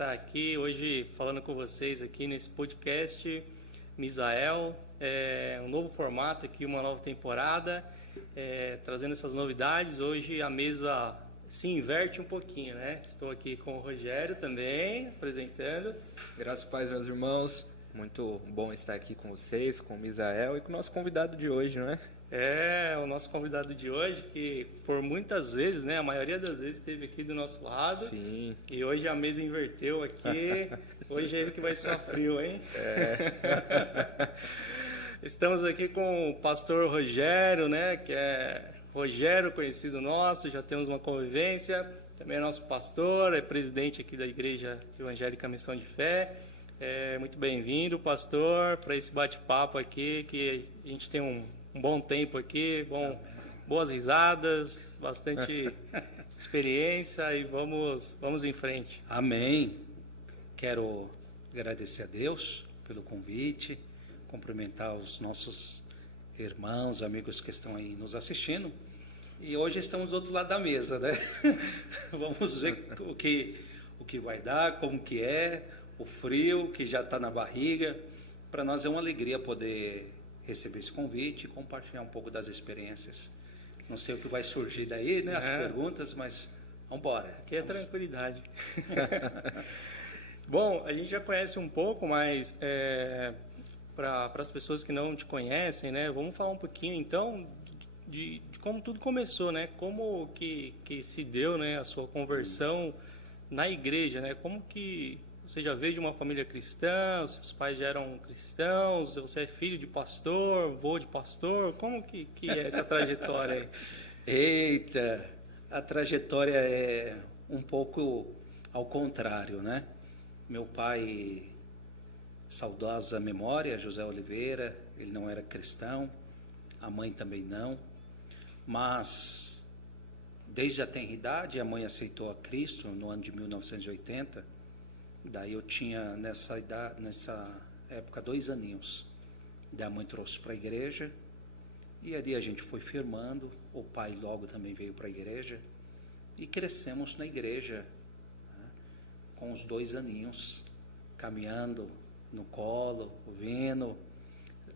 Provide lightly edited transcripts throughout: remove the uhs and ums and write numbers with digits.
estar aqui hoje falando com vocês aqui nesse podcast Misael. Um novo formato aqui, uma nova temporada, trazendo essas novidades. Hoje a mesa se inverte um pouquinho, né? Estou aqui com o Rogério também, apresentando. Graças a Deus, meus irmãos. Muito bom estar aqui com vocês, com o Misael e com o nosso convidado de hoje, não é? O nosso convidado de hoje, que por muitas vezes, né, a maioria das vezes esteve aqui do nosso lado. Sim. E hoje a mesa inverteu aqui. Hoje é ele que vai suar frio, hein? Estamos aqui com o pastor Rogério, né, que é Rogério, conhecido nosso, já temos uma convivência. Também é nosso pastor, é presidente aqui da Igreja Evangélica Missão de Fé. Muito bem-vindo, pastor, para esse bate-papo aqui, que a gente tem um bom tempo aqui, boas risadas, bastante experiência e vamos em frente. Amém. Quero agradecer a Deus pelo convite, cumprimentar os nossos irmãos, amigos que estão aí nos assistindo. E hoje estamos do outro lado da mesa, né? Vamos ver o que vai dar, como que é, o frio que já está na barriga. Para nós é uma alegria poder receber esse convite e compartilhar um pouco das experiências. Não sei o que vai surgir daí, né? As perguntas, mas vamos embora. Aqui é tranquilidade. Bom, a gente já conhece um pouco, mas para as pessoas que não te conhecem, né? Vamos falar um pouquinho, então, de como tudo começou, né? Como que se deu, né, a sua conversão na igreja, né? Como que você já veio de uma família cristã, seus pais já eram cristãos, você é filho de pastor, avô de pastor, como que é essa trajetória aí? Eita, a trajetória é um pouco ao contrário, né? Meu pai, saudosa memória, José Oliveira, ele não era cristão, a mãe também não, mas desde a tenra idade a mãe aceitou a Cristo no ano de 1980. Daí eu tinha nessa época 2 aninhos. Daí a mãe trouxe para a igreja e ali a gente foi firmando. O pai logo também veio para a igreja e crescemos na igreja, né, com os 2 aninhos, caminhando no colo, vindo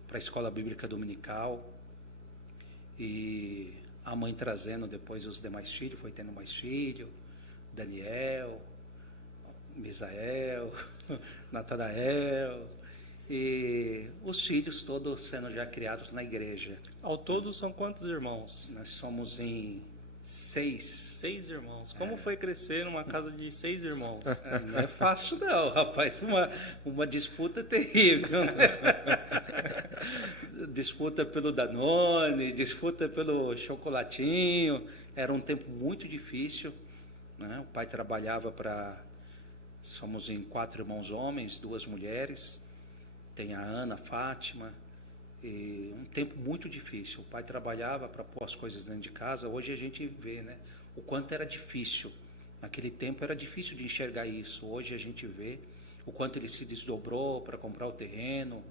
para a escola bíblica dominical e a mãe trazendo depois os demais filhos, foi tendo mais filho, Daniel, Misael, Natanael e os filhos todos sendo já criados na igreja. Ao todo são quantos irmãos? Nós somos em 6. 6 irmãos. Como foi crescer numa casa de 6 irmãos? Não é fácil não, rapaz. Uma disputa terrível, né? Disputa pelo Danone, disputa pelo chocolatinho. Era um tempo muito difícil, né? O pai trabalhava somos em 4 irmãos homens, 2 mulheres, tem a Ana, a Fátima, e um tempo muito difícil. O pai trabalhava para pôr as coisas dentro de casa. Hoje a gente vê, né, o quanto era difícil. Naquele tempo era difícil de enxergar isso. Hoje a gente vê o quanto ele se desdobrou para comprar o terreno,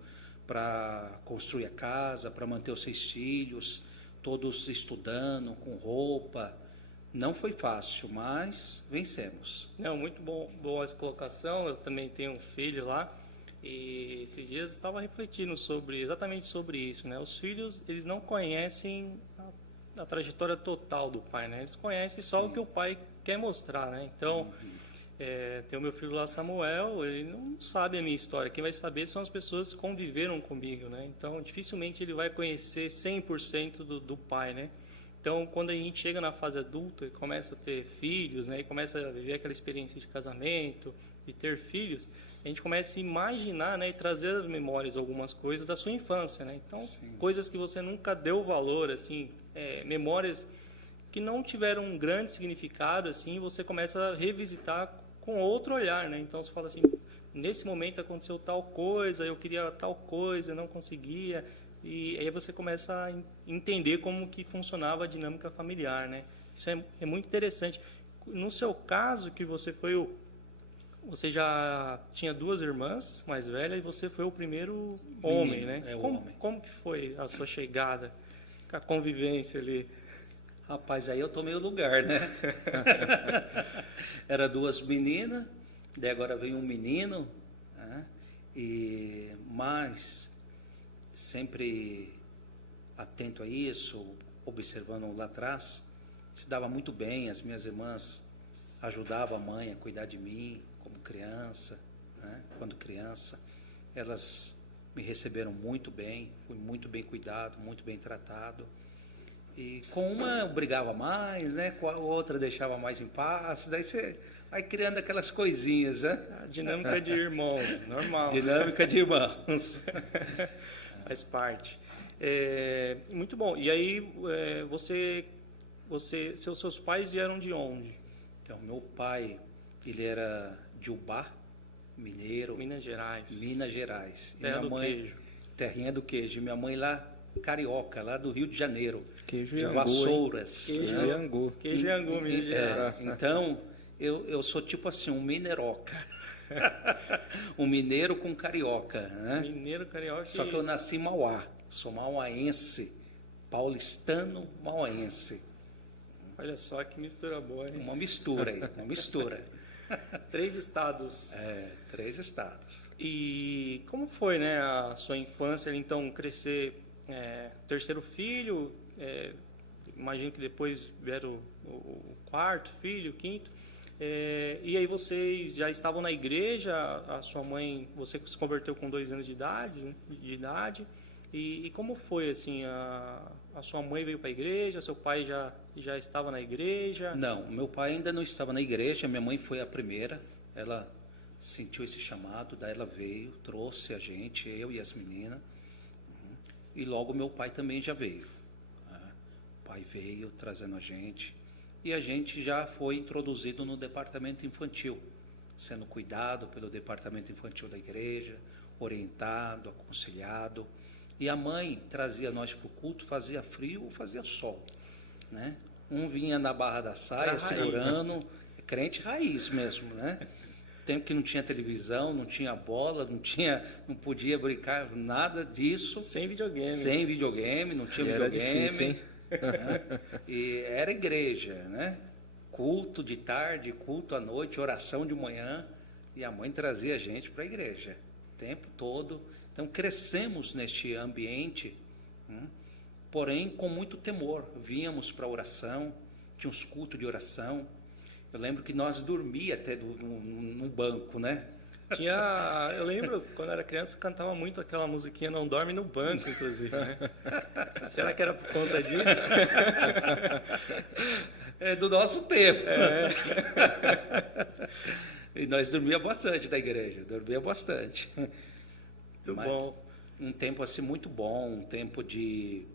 para construir a casa, para manter os 6 filhos, todos estudando, com roupa. Não foi fácil, mas vencemos. Não, muito boa essa colocação. Eu também tenho um filho lá e esses dias eu estava refletindo exatamente sobre isso, né? Os filhos, eles não conhecem a trajetória total do pai, né? Eles conhecem só o que o pai quer mostrar, né? Então, tem o meu filho lá, Samuel, ele não sabe a minha história. Quem vai saber são as pessoas que conviveram comigo, né? Então, dificilmente ele vai conhecer 100% do pai, né? Então, quando a gente chega na fase adulta e começa a ter filhos, né, e começa a viver aquela experiência de casamento, de ter filhos, a gente começa a se imaginar, né, e trazer às memórias algumas coisas da sua infância, né? Então, sim, coisas que você nunca deu valor, assim, memórias que não tiveram um grande significado, assim, você começa a revisitar com outro olhar, né? Então, você fala assim, nesse momento aconteceu tal coisa, eu queria tal coisa, não conseguia. E aí você começa a entender como que funcionava a dinâmica familiar, né? Isso é muito interessante. No seu caso, que você você já tinha 2 irmãs mais velhas e você foi o primeiro homem, né? Como que foi a sua chegada, a convivência ali? Rapaz, aí eu tomei o lugar, né? Era 2 meninas, Daí agora veio um menino, né? Mas sempre atento a isso, observando lá atrás, se dava muito bem. As minhas irmãs ajudavam a mãe a cuidar de mim como criança, né? Quando criança, elas me receberam muito bem, fui muito bem cuidado, muito bem tratado. E com uma eu brigava mais, né? Com a outra deixava mais em paz. Daí você vai criando aquelas coisinhas, né? A dinâmica de irmãos, normal. Dinâmica de irmãos. Faz parte. Muito bom. E aí, seus pais vieram de onde? Então, meu pai, ele era de Ubá, mineiro. Minas Gerais. Minas Gerais. Terra do queijo. Terrinha do queijo. E minha mãe lá, carioca, lá do Rio de Janeiro. Queijo de e angu, Vassouras. Queijo né? e angu. Queijo e angu, Minas Gerais. Então, eu sou tipo assim, um mineroca. Um mineiro com carioca. Né? Mineiro, carioca. Só que eu nasci em Mauá. Sou mauaense. Paulistano, mauaense. Olha só que mistura boa, hein? Uma mistura aí, uma mistura. 3 estados. 3 estados. E como foi, né, a sua infância, então, crescer, terceiro filho, imagino que depois vieram o quarto filho, o quinto, e aí vocês já estavam na igreja, a sua mãe, você se converteu com 2 anos de idade, e como foi, assim, a sua mãe veio para a igreja, seu pai já estava na igreja? Não, meu pai ainda não estava na igreja, minha mãe foi a primeira, ela sentiu esse chamado, daí ela veio, trouxe a gente, eu e as meninas, e logo meu pai também já veio. O pai veio trazendo a gente, e a gente já foi introduzido no departamento infantil, sendo cuidado pelo departamento infantil da igreja, orientado, aconselhado, e a mãe trazia nós para o culto, fazia frio ou fazia sol, né? Um vinha na barra da saia, segurando, crente raiz mesmo, né? Tempo que não tinha televisão, não tinha bola, não podia brincar, nada disso. Sem videogame. Sem videogame, não tinha Era videogame. difícil, hein? Né? E era igreja, né? Culto de tarde, culto à noite, oração de manhã. E a mãe trazia a gente para a igreja o tempo todo. Então crescemos neste ambiente, porém com muito temor. Víamos para a oração, tinha uns cultos de oração. Eu lembro que nós dormíamos até no banco, né? Eu lembro, quando era criança, cantava muito aquela musiquinha Não Dorme no Banco, inclusive, né? Será que era por conta disso? É do nosso tempo. E nós dormíamos bastante da igreja, bastante. Muito bom. Um tempo assim muito bom, um tempo de...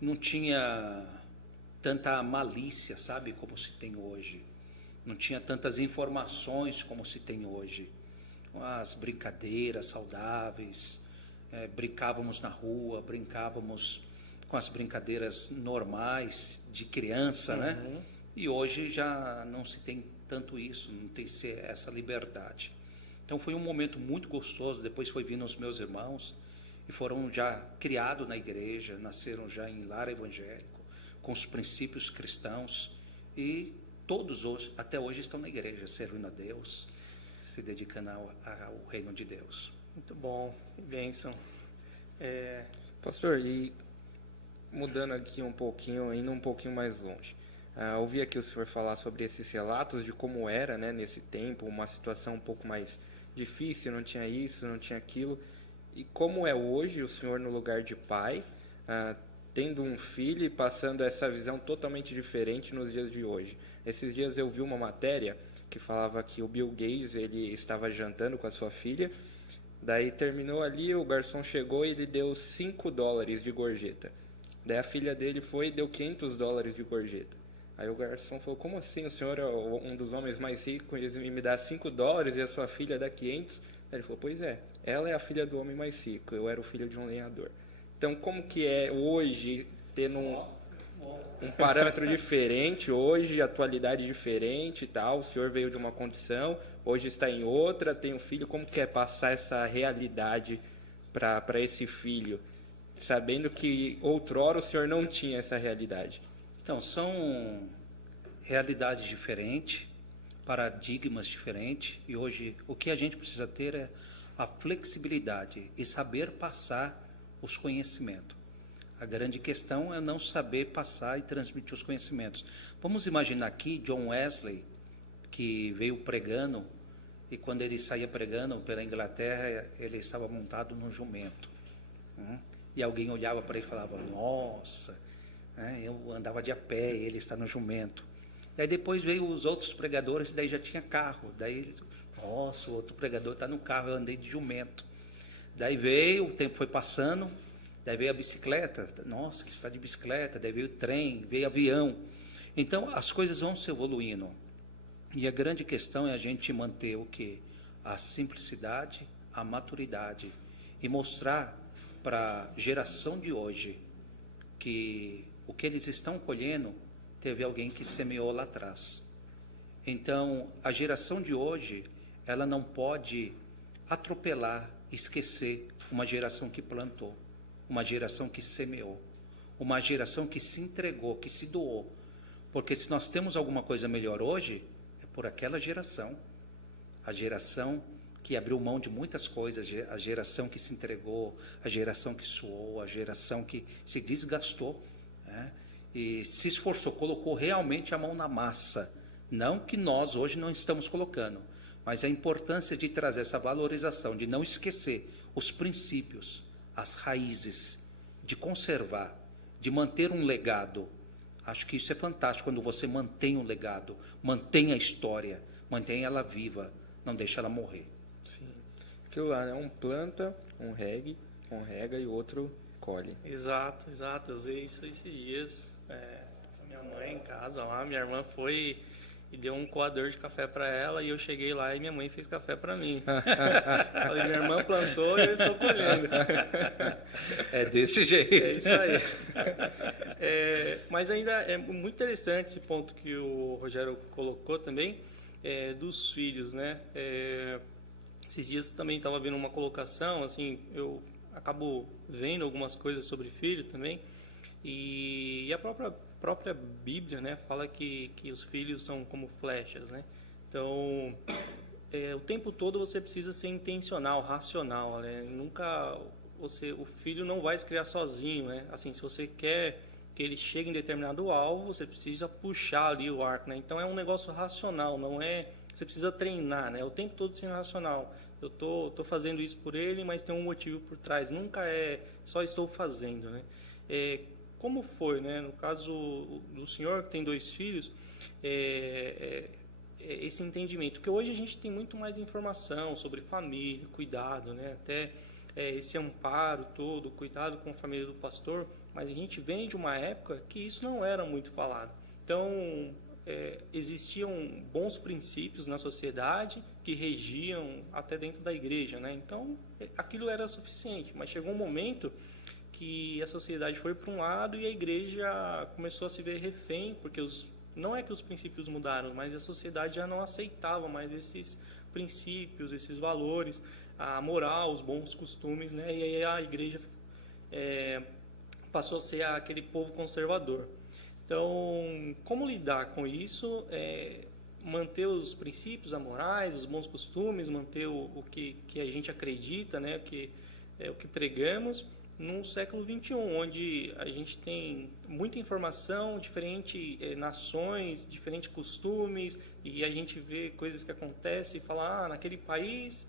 Não tinha tanta malícia, sabe, como se tem hoje. Não tinha tantas informações como se tem hoje. As brincadeiras saudáveis, brincávamos na rua, brincávamos com as brincadeiras normais de criança, né? E hoje já não se tem tanto isso, não tem essa liberdade. Então foi um momento muito gostoso. Depois foi vindo os meus irmãos e foram já criados na igreja, nasceram já em lar evangélico, com os princípios cristãos, e todos hoje, até hoje estão na igreja, servindo a Deus, se dedicando ao reino de Deus. Muito bom, que bênção. Pastor, e mudando aqui um pouquinho, indo um pouquinho mais longe, ouvi aqui o senhor falar sobre esses relatos de como era, né, nesse tempo, uma situação um pouco mais difícil, não tinha isso, não tinha aquilo, e como é hoje o senhor no lugar de pai, tendo um filho e passando essa visão totalmente diferente nos dias de hoje. Esses dias eu vi uma matéria que falava que o Bill Gates, ele estava jantando com a sua filha, daí terminou ali, o garçom chegou e ele deu $5 de gorjeta. Daí a filha dele foi e deu $500 de gorjeta. Aí o garçom falou, como assim, o senhor é um dos homens mais ricos e me dá $5 e a sua filha dá 500? Daí ele falou, pois é, ela é a filha do homem mais rico, eu era o filho de um lenhador. Então, como que é hoje, tendo um parâmetro diferente, hoje, atualidade diferente e tal, o senhor veio de uma condição, hoje está em outra, tem um filho, como que é passar essa realidade para esse filho, sabendo que outrora o senhor não tinha essa realidade? Então, são realidades diferentes, paradigmas diferentes, e hoje o que a gente precisa ter é a flexibilidade e saber passar os conhecimentos. A grande questão é não saber passar e transmitir os conhecimentos. Vamos imaginar aqui John Wesley, que veio pregando, e quando ele saía pregando pela Inglaterra, ele estava montado num jumento. E alguém olhava para ele e falava, nossa, eu andava de a pé, ele está no jumento. Daí depois veio os outros pregadores, daí já tinha carro. Daí, nossa, o outro pregador está no carro, eu andei de jumento. Daí veio, o tempo foi passando, daí veio a bicicleta, nossa, que está de bicicleta, daí veio o trem, veio avião. Então, as coisas vão se evoluindo. E a grande questão é a gente manter o quê? A simplicidade, a maturidade, e mostrar para a geração de hoje que o que eles estão colhendo teve alguém que semeou lá atrás. Então, a geração de hoje, ela não pode atropelar, esquecer uma geração que plantou, uma geração que semeou, uma geração que se entregou, que se doou. Porque se nós temos alguma coisa melhor hoje, é por aquela geração. A geração que abriu mão de muitas coisas, a geração que se entregou, a geração que suou, a geração que se desgastou, e se esforçou, colocou realmente a mão na massa. Não que nós hoje não estamos colocando, mas a importância de trazer essa valorização, de não esquecer os princípios, as raízes, de conservar, de manter um legado. Acho que isso é fantástico quando você mantém um legado, mantém a história, mantém ela viva, não deixa ela morrer. Sim. Aquilo lá, né? Um planta, um rega e o outro colhe. Exato. Eu usei isso esses dias. A minha mãe em casa lá, minha irmã foi e deu um coador de café para ela, e eu cheguei lá e minha mãe fez café para mim. Falei, minha irmã plantou e eu estou colhendo. É desse jeito. É isso aí. Mas ainda é muito interessante esse ponto que o Rogério colocou também, dos filhos, né? Esses dias também estava vendo uma colocação, assim, eu acabo vendo algumas coisas sobre filho também, e a própria Bíblia, né, fala que os filhos são como flechas, né? Então, o tempo todo você precisa ser intencional, racional, né? Nunca o filho não vai se criar sozinho, né? Assim, se você quer que ele chegue em determinado alvo, você precisa puxar ali o arco, né? Então é um negócio racional, não é, você precisa treinar, né? O tempo todo sendo racional. Eu tô fazendo isso por ele, mas tem um motivo por trás. Nunca é só estou fazendo, né? Como foi, né? No caso do senhor que tem 2 filhos, esse entendimento, porque hoje a gente tem muito mais informação sobre família, cuidado, né? Até esse amparo todo, cuidado com a família do pastor, mas a gente vem de uma época que isso não era muito falado. Então, existiam bons princípios na sociedade que regiam até dentro da igreja, né? Então, aquilo era suficiente, mas chegou um momento que a sociedade foi para um lado e a igreja começou a se ver refém, porque não é que os princípios mudaram, mas a sociedade já não aceitava mais esses princípios, esses valores, a moral, os bons costumes, né? E aí a igreja passou a ser aquele povo conservador. Então, como lidar com isso? Manter os princípios, a morais, os bons costumes, manter o que a gente acredita, né? O que pregamos, no século XXI, onde a gente tem muita informação, diferentes nações, diferentes costumes, e a gente vê coisas que acontecem e fala, naquele país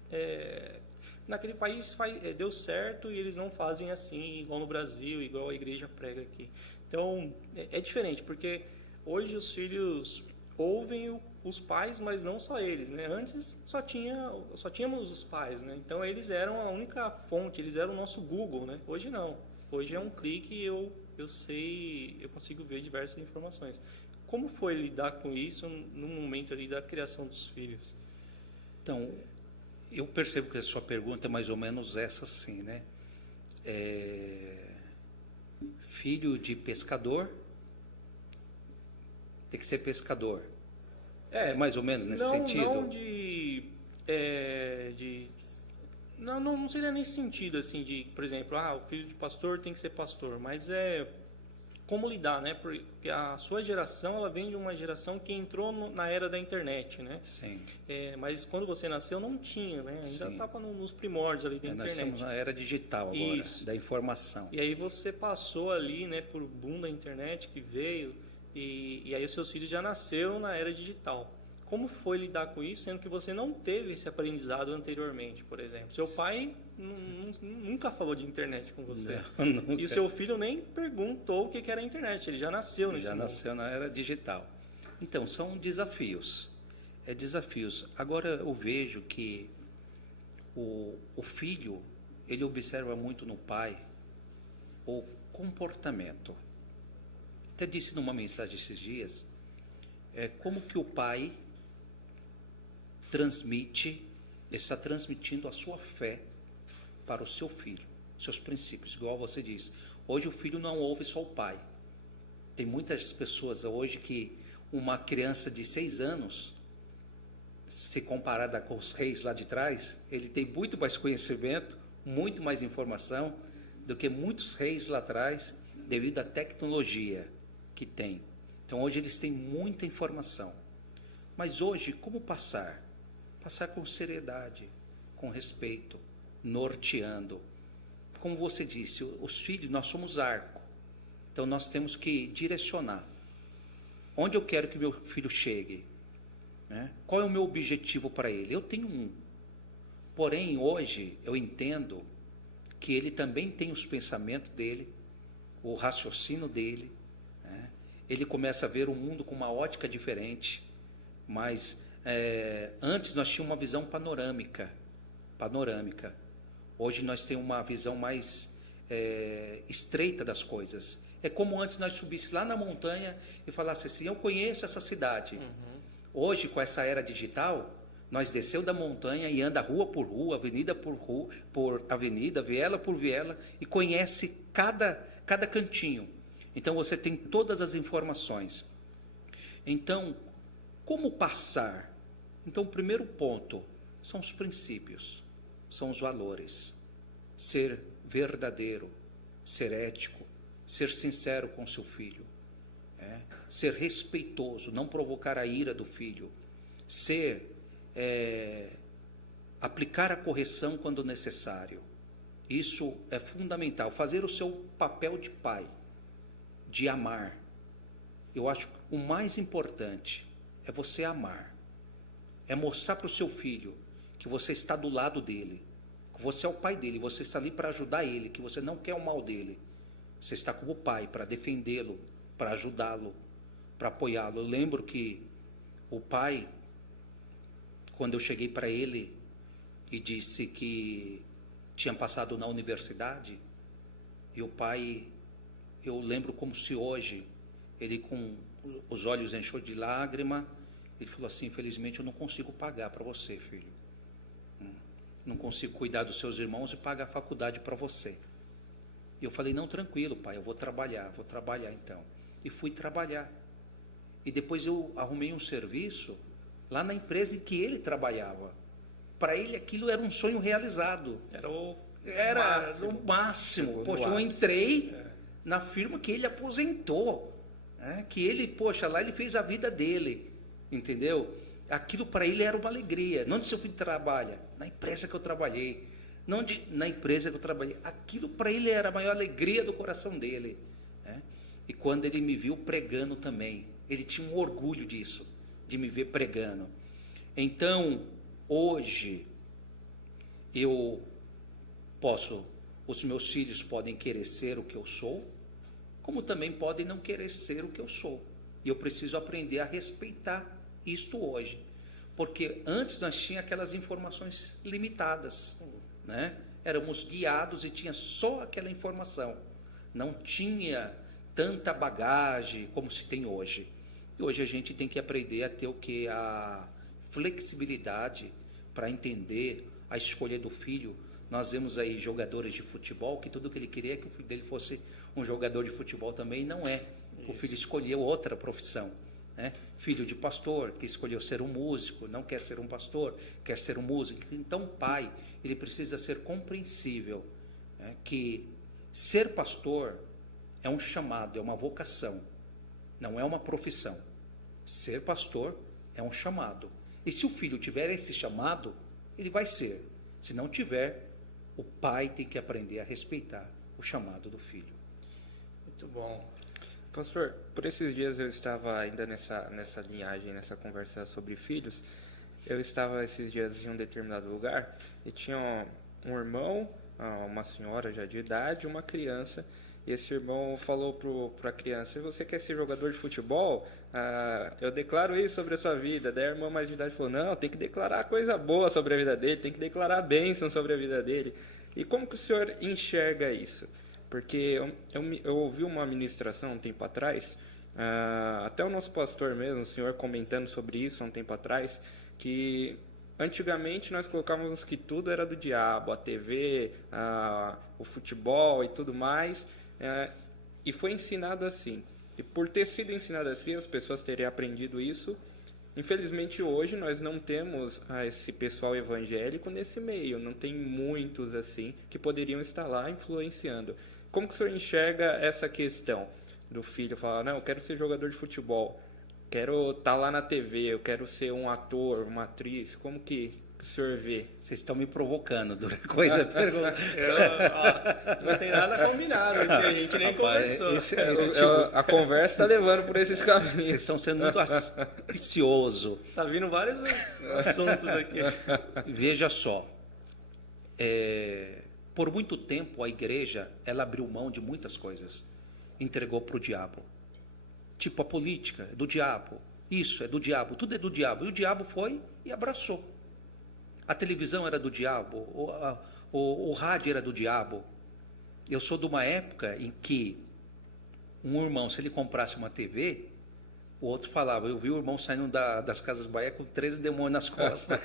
deu certo e eles não fazem assim, igual no Brasil, igual a igreja prega aqui. Então, é diferente, porque hoje os filhos ouvem os pais, mas não só eles, né? Antes só tínhamos os pais, né? Então eles eram a única fonte, eles eram o nosso Google, né? Hoje não. Hoje é um clique e eu consigo ver diversas informações. Como foi lidar com isso no momento ali da criação dos filhos? Então, eu percebo que a sua pergunta é mais ou menos essa sim, né? Filho de pescador tem que ser pescador. Mais ou menos nesse sentido? Não seria nesse sentido, assim, por exemplo, o filho de pastor tem que ser pastor, mas como lidar, né? Porque a sua geração, ela vem de uma geração que entrou na era da internet, né? Sim. Mas quando você nasceu não tinha, né? Ainda estava nos primórdios ali da Nós internet. estamos na era digital agora, Isso. da informação. E aí você passou ali, né, por boom da internet que veio, e aí os seus filhos já nasceram na era digital. Como foi lidar com isso, sendo que você não teve esse aprendizado anteriormente, por exemplo? Seu pai nunca falou de internet com você. Não, nunca. E o seu filho nem perguntou o que era a internet, ele já nasceu nesse mundo. Já nasceu na era digital. Então, são desafios. Desafios. Agora, eu vejo que o filho, ele observa muito no pai o comportamento. Até disse numa mensagem esses dias, como que o pai está transmitindo a sua fé para o seu filho, seus princípios, igual você disse. Hoje o filho não ouve só o pai. Tem muitas pessoas hoje que uma criança de 6 anos, se comparada com os reis lá de trás, ele tem muito mais conhecimento, muito mais informação do que muitos reis lá atrás, devido à tecnologia que tem. Então hoje eles têm muita informação. Mas hoje, como passar? Passar com seriedade, com respeito, norteando. Como você disse, os filhos, nós somos arco. Então nós temos que direcionar. Onde eu quero que meu filho chegue? Né? Qual é o meu objetivo para ele? Eu tenho um. Porém, hoje, eu entendo que ele também tem os pensamentos dele, o raciocínio dele. Né? Ele começa a ver o mundo com uma ótica diferente. Mas antes nós tínhamos uma visão panorâmica. Hoje nós temos uma visão mais estreita das coisas. É como antes nós subíssemos lá na montanha e falasse assim, eu conheço essa cidade. Uhum. Hoje, com essa era digital, nós desceu da montanha e anda rua por rua, avenida por avenida, viela por viela, e conhece cada cantinho. Então você tem todas as informações. Então, como passar? Então, o primeiro ponto são os princípios, são os valores. Ser verdadeiro, ser ético, ser sincero com seu filho, ser respeitoso, não provocar a ira do filho, aplicar a correção quando necessário. Isso é fundamental. Fazer o seu papel de pai, de amar. Eu acho que o mais importante é você amar. É mostrar para o seu filho que você está do lado dele, que você é o pai dele, você está ali para ajudar ele, que você não quer o mal dele. Você está como pai para defendê-lo, para ajudá-lo, para apoiá-lo. Eu lembro que o pai, quando eu cheguei para ele e disse que tinha passado na universidade, e o pai, eu lembro como se hoje, ele com os olhos encheu de lágrima, ele falou assim, infelizmente eu não consigo pagar para você, filho. Não consigo cuidar dos seus irmãos e pagar a faculdade para você. E eu falei, não, tranquilo, pai, eu vou trabalhar então. E fui trabalhar. E depois eu arrumei um serviço lá na empresa em que ele trabalhava. Para ele aquilo era um sonho realizado. Era o máximo. Poxa, eu entrei na firma que ele aposentou. Que ele, poxa, lá ele fez a vida dele. Entendeu? Aquilo para ele era uma alegria. Onde seu filho trabalha? Na empresa que eu trabalhei. Na empresa que eu trabalhei. Aquilo para ele era a maior alegria do coração dele. E quando ele me viu pregando também, ele tinha um orgulho disso, de me ver pregando. Então, hoje, os meus filhos podem querer ser o que eu sou, como também podem não querer ser o que eu sou. E eu preciso aprender a respeitar isto hoje. Porque antes nós tínhamos aquelas informações limitadas, né? Éramos guiados e tinha só aquela informação. Não tinha tanta bagagem como se tem hoje. E hoje a gente tem que aprender a ter a flexibilidade para entender a escolha do filho. Nós vemos aí jogadores de futebol que tudo que ele queria é que o filho dele fosse um jogador de futebol também, e não é. Isso. O filho escolheu outra profissão. Né? Filho de pastor, que escolheu ser um músico, não quer ser um pastor, quer ser um músico. Então o pai, ele precisa ser compreensível, né? Que ser pastor é um chamado, é uma vocação, não é uma profissão. Ser pastor é um chamado. E se o filho tiver esse chamado, ele vai ser. Se não tiver, o pai tem que aprender a respeitar o chamado do filho. Muito bom. Pastor, por esses dias eu estava ainda nessa linhagem, nessa conversa sobre filhos. Eu estava esses dias em um determinado lugar e tinha um irmão, uma senhora já de idade, uma criança. E esse irmão falou para a criança: se você quer ser jogador de futebol, eu declaro isso sobre a sua vida. Daí a irmã mais de idade falou: não, tem que declarar coisa boa sobre a vida dele, tem que declarar bênção sobre a vida dele. E como que o senhor enxerga isso? Porque eu ouvi uma ministração um tempo atrás, até o nosso pastor mesmo, o senhor comentando sobre isso há um tempo atrás, que antigamente nós colocávamos que tudo era do diabo, a TV, o futebol e tudo mais, e foi ensinado assim. E por ter sido ensinado assim, as pessoas terem aprendido isso. Infelizmente hoje nós não temos esse pessoal evangélico nesse meio, não tem muitos assim que poderiam estar lá influenciando. Como que o senhor enxerga essa questão do filho falar: não, eu quero ser jogador de futebol, quero estar lá na TV, eu quero ser um ator, uma atriz? Como que o senhor vê? Vocês estão me provocando, coisa pergunta. Não tem nada combinado, a gente nem conversou. A conversa está levando por esses caminhos. Vocês estão sendo muito ambicioso. Tá vindo vários assuntos aqui. Veja só, por muito tempo a igreja ela abriu mão de muitas coisas, entregou para o diabo. Tipo a política é do diabo, isso é do diabo, tudo é do diabo. E o diabo foi e abraçou. A televisão era do diabo, o rádio era do diabo. Eu sou de uma época em que um irmão, se ele comprasse uma TV, o outro falava: eu vi o irmão saindo das Casas Bahia com 13 demônios nas costas,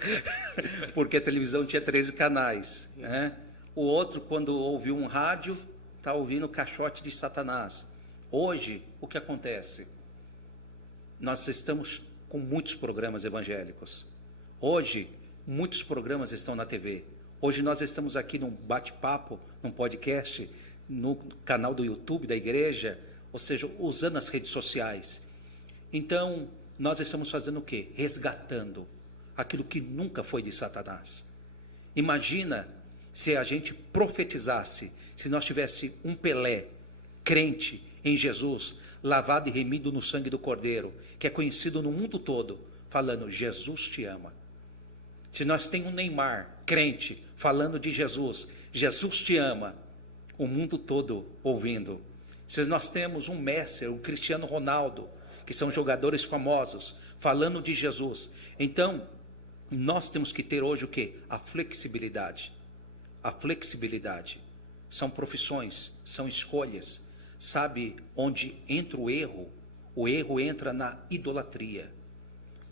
porque a televisão tinha 13 canais, né? O outro, quando ouviu um rádio, está ouvindo o caixote de Satanás. Hoje, o que acontece? Nós estamos com muitos programas evangélicos. Hoje, muitos programas estão na TV. Hoje nós estamos aqui num bate-papo, num podcast, no canal do YouTube da igreja, ou seja, usando as redes sociais. Então, nós estamos fazendo o quê? Resgatando aquilo que nunca foi de Satanás. Imagina se a gente profetizasse, se nós tivesse um Pelé, crente em Jesus, lavado e remido no sangue do Cordeiro, que é conhecido no mundo todo, falando: Jesus te ama. Se nós temos um Neymar, crente, falando de Jesus, Jesus te ama, o mundo todo ouvindo. Se nós temos um Messi, um Cristiano Ronaldo, que são jogadores famosos, falando de Jesus, então nós temos que ter hoje o quê? A flexibilidade. A flexibilidade. São profissões, são escolhas. Sabe onde entra o erro? O erro entra na idolatria.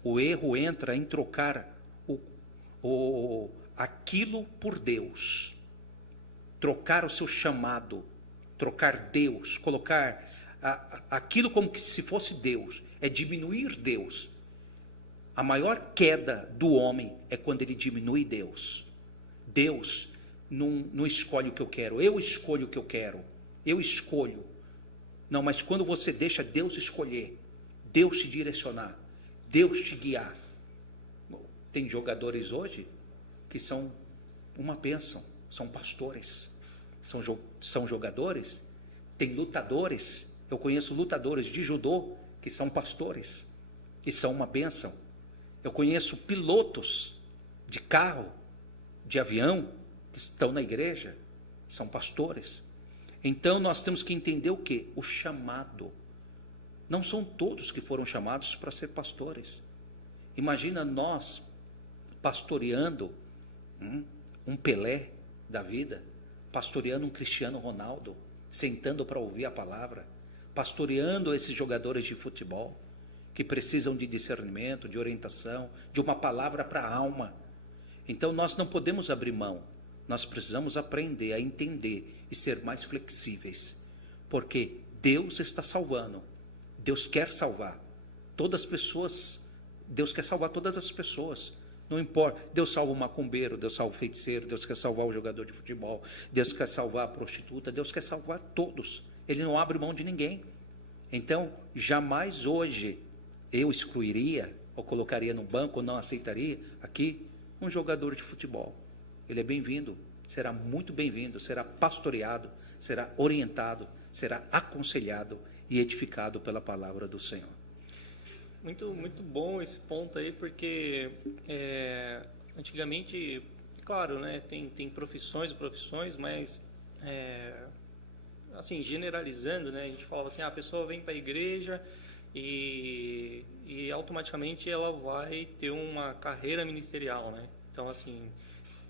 O erro entra em trocar aquilo por Deus. Trocar o seu chamado. Trocar Deus. Colocar aquilo como que se fosse Deus. É diminuir Deus. A maior queda do homem é quando ele diminui Deus. Deus não escolhe o que eu quero. Eu escolho o que eu quero. Eu escolho. Não, mas quando você deixa Deus escolher, Deus te direcionar, Deus te guiar. Tem jogadores hoje que são uma bênção, são pastores, são jogadores. Tem lutadores, eu conheço lutadores de judô que são pastores e são uma bênção. Eu conheço pilotos de carro, de avião, que estão na igreja, são pastores. Então nós temos que entender o quê? O chamado. Não são todos que foram chamados para ser pastores. Imagina nós pastoreando um Pelé da vida, pastoreando um Cristiano Ronaldo, sentando para ouvir a palavra, pastoreando esses jogadores de futebol que precisam de discernimento, de orientação, de uma palavra para a alma. Então nós não podemos abrir mão. Nós precisamos aprender a entender e ser mais flexíveis, porque Deus está salvando. Deus quer salvar todas as pessoas. Deus quer salvar todas as pessoas. Não importa, Deus salva o macumbeiro, Deus salva o feiticeiro, Deus quer salvar o jogador de futebol, Deus quer salvar a prostituta, Deus quer salvar todos. Ele não abre mão de ninguém. Então, jamais hoje eu excluiria ou colocaria no banco ou não aceitaria aqui um jogador de futebol. Ele é bem-vindo, será muito bem-vindo, será pastoreado, será orientado, será aconselhado e edificado pela palavra do Senhor. Muito, muito bom esse ponto aí, porque antigamente, claro, né, tem profissões, mas assim, generalizando, né, a gente falava assim, a pessoa vem para a igreja e automaticamente ela vai ter uma carreira ministerial, né? Então, assim,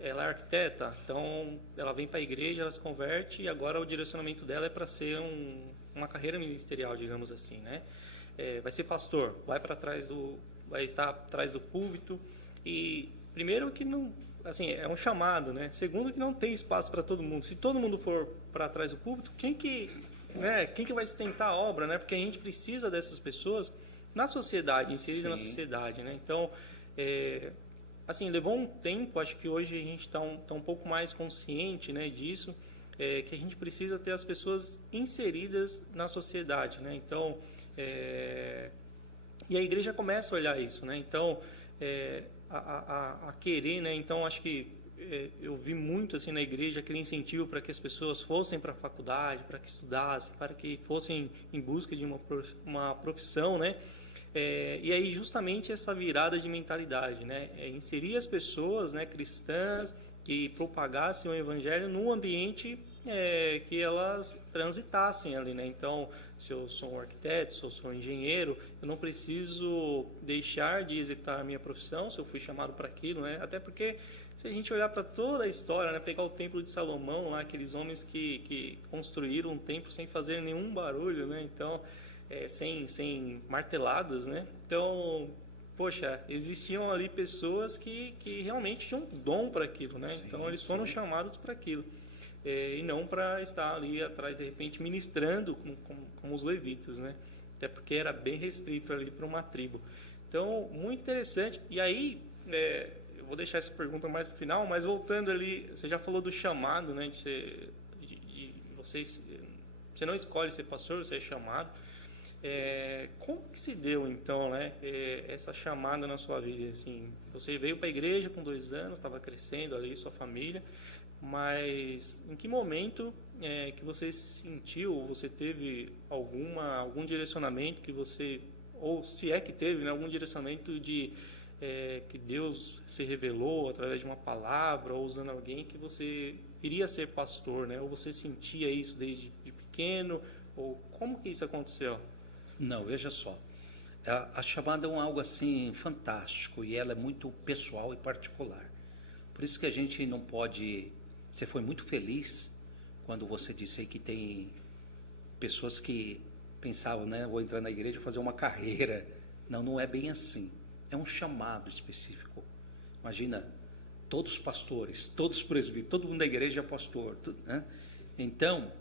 ela é arquiteta, então ela vem para a igreja, ela se converte e agora o direcionamento dela é para ser uma carreira ministerial, digamos assim, né? Vai ser pastor, vai estar atrás do púlpito e primeiro que não, assim, é um chamado, né? Segundo que não tem espaço para todo mundo. Se todo mundo for para trás do púlpito, quem que vai sustentar a obra, né? Porque a gente precisa dessas pessoas na sociedade, inseridas na sociedade, né? Então, assim, levou um tempo, acho que hoje a gente está um pouco mais consciente, né, disso, que a gente precisa ter as pessoas inseridas na sociedade, né? Então, e a igreja começa a olhar isso, né? Então, a querer, né? Então, acho que eu vi muito assim na igreja aquele incentivo para que as pessoas fossem para a faculdade, para que estudassem, para que fossem em busca de uma profissão, né? E aí justamente essa virada de mentalidade, né? Inserir as pessoas, né, cristãs que propagassem o evangelho num ambiente que elas transitassem ali, né? Então, se eu sou um arquiteto, se eu sou um engenheiro, eu não preciso deixar de executar a minha profissão se eu fui chamado para aquilo, né? Até porque se a gente olhar para toda a história, né, pegar o Templo de Salomão, lá, aqueles homens que construíram um templo sem fazer nenhum barulho, né? Então, sem marteladas, né? Então, poxa, existiam ali pessoas que realmente tinham dom para aquilo, né? Sim, então, eles foram chamados para aquilo. E não para estar ali atrás, de repente, ministrando como os levitas, né? Até porque era bem restrito ali para uma tribo. Então, muito interessante. E aí, eu vou deixar essa pergunta mais para o final, mas voltando ali, você já falou do chamado, né? Você não escolhe ser pastor, você é chamado. Como que se deu, então, né, essa chamada na sua vida? Assim, você veio para a igreja com 2 anos, estava crescendo ali, sua família, mas em que momento que você sentiu, você teve algum direcionamento que você, ou se é que teve, né, algum direcionamento que Deus se revelou através de uma palavra ou usando alguém que você iria ser pastor, né? Ou você sentia isso desde pequeno, ou como que isso aconteceu? Não, veja só, a chamada é algo assim fantástico e ela é muito pessoal e particular. Por isso que a gente não pode... Você foi muito feliz quando você disse aí que tem pessoas que pensavam, né, vou entrar na igreja e fazer uma carreira. Não, não é bem assim. É um chamado específico. Imagina, todos os pastores, todos os presbíteros, todo mundo da igreja é pastor, né? Então,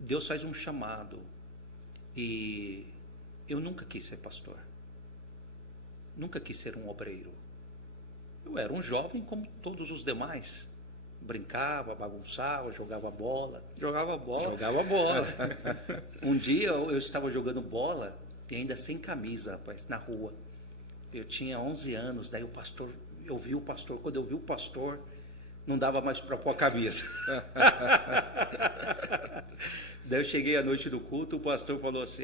Deus faz um chamado e... Eu nunca quis ser pastor. Nunca quis ser um obreiro. Eu era um jovem como todos os demais. Brincava, bagunçava, jogava bola. Jogava bola? Jogava bola. Um dia eu estava jogando bola e ainda sem camisa, rapaz, na rua. Eu tinha 11 anos, daí eu vi o pastor. Quando eu vi o pastor, não dava mais para pôr a camisa. Daí eu cheguei à noite do culto, o pastor falou assim,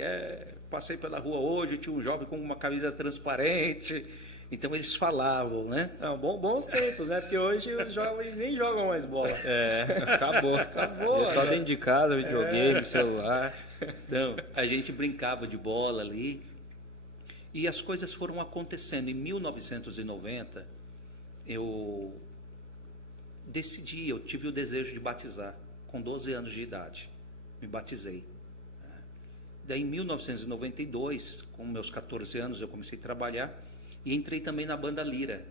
passei pela rua hoje, tinha um jovem com uma camisa transparente. Então eles falavam, né? Não, bons tempos, né? Porque hoje os jovens nem jogam mais bola. Acabou. Só dentro de casa, videogame, celular. Então, a gente brincava de bola ali. E as coisas foram acontecendo. Em 1990, eu tive o desejo de batizar, com 12 anos de idade. Me batizei. Daí, em 1992, com meus 14 anos, eu comecei a trabalhar e entrei também na banda Lira.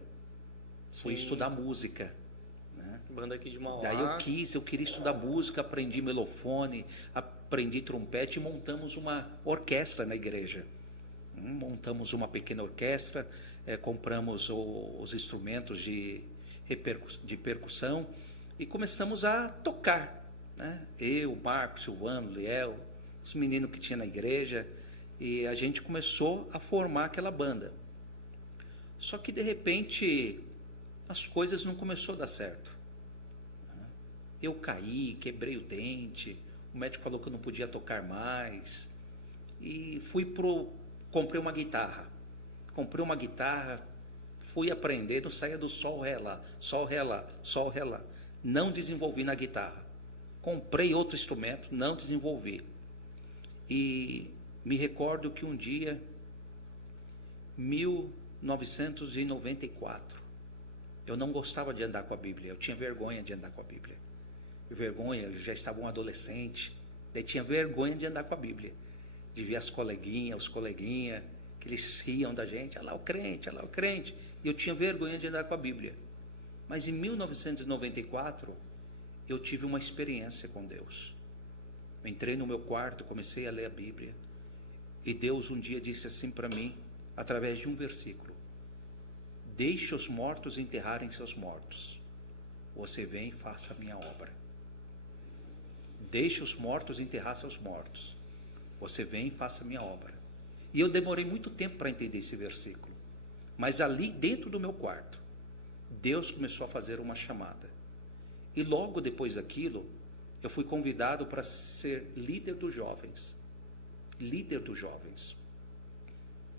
Fui estudar música. Né? Banda aqui de Mauá. Daí eu queria estudar música, aprendi melofone, aprendi trompete e montamos uma orquestra na igreja. Montamos uma pequena orquestra, compramos os instrumentos de percussão e começamos a tocar. Né? Eu, Marco, Silvano, Liel, os meninos que tinha na igreja, e a gente começou a formar aquela banda. Só que de repente as coisas não começaram a dar certo. Eu caí, quebrei o dente, o médico falou que eu não podia tocar mais, e comprei uma guitarra. Comprei uma guitarra, fui aprender, não saía do sol, ré, lá, sol, ré, lá, sol, ré, lá. Não desenvolvi na guitarra. Comprei outro instrumento, não desenvolvi. E me recordo que um dia, 1994, eu não gostava de andar com a Bíblia, eu tinha vergonha de andar com a Bíblia. Vergonha, eu já estava um adolescente, daí tinha vergonha de andar com a Bíblia, de ver as coleguinhas, os coleguinhas, que eles riam da gente, olha lá o crente, olha lá o crente, e eu tinha vergonha de andar com a Bíblia. Mas em 1994, eu tive uma experiência com Deus. Eu entrei no meu quarto, comecei a ler a Bíblia, e Deus um dia disse assim para mim, através de um versículo: deixe os mortos enterrarem seus mortos, você vem e faça a minha obra. Deixe os mortos enterrar seus mortos, você vem e faça a minha obra. E eu demorei muito tempo para entender esse versículo, mas ali dentro do meu quarto, Deus começou a fazer uma chamada. E logo depois daquilo, eu fui convidado para ser líder dos jovens. Líder dos jovens.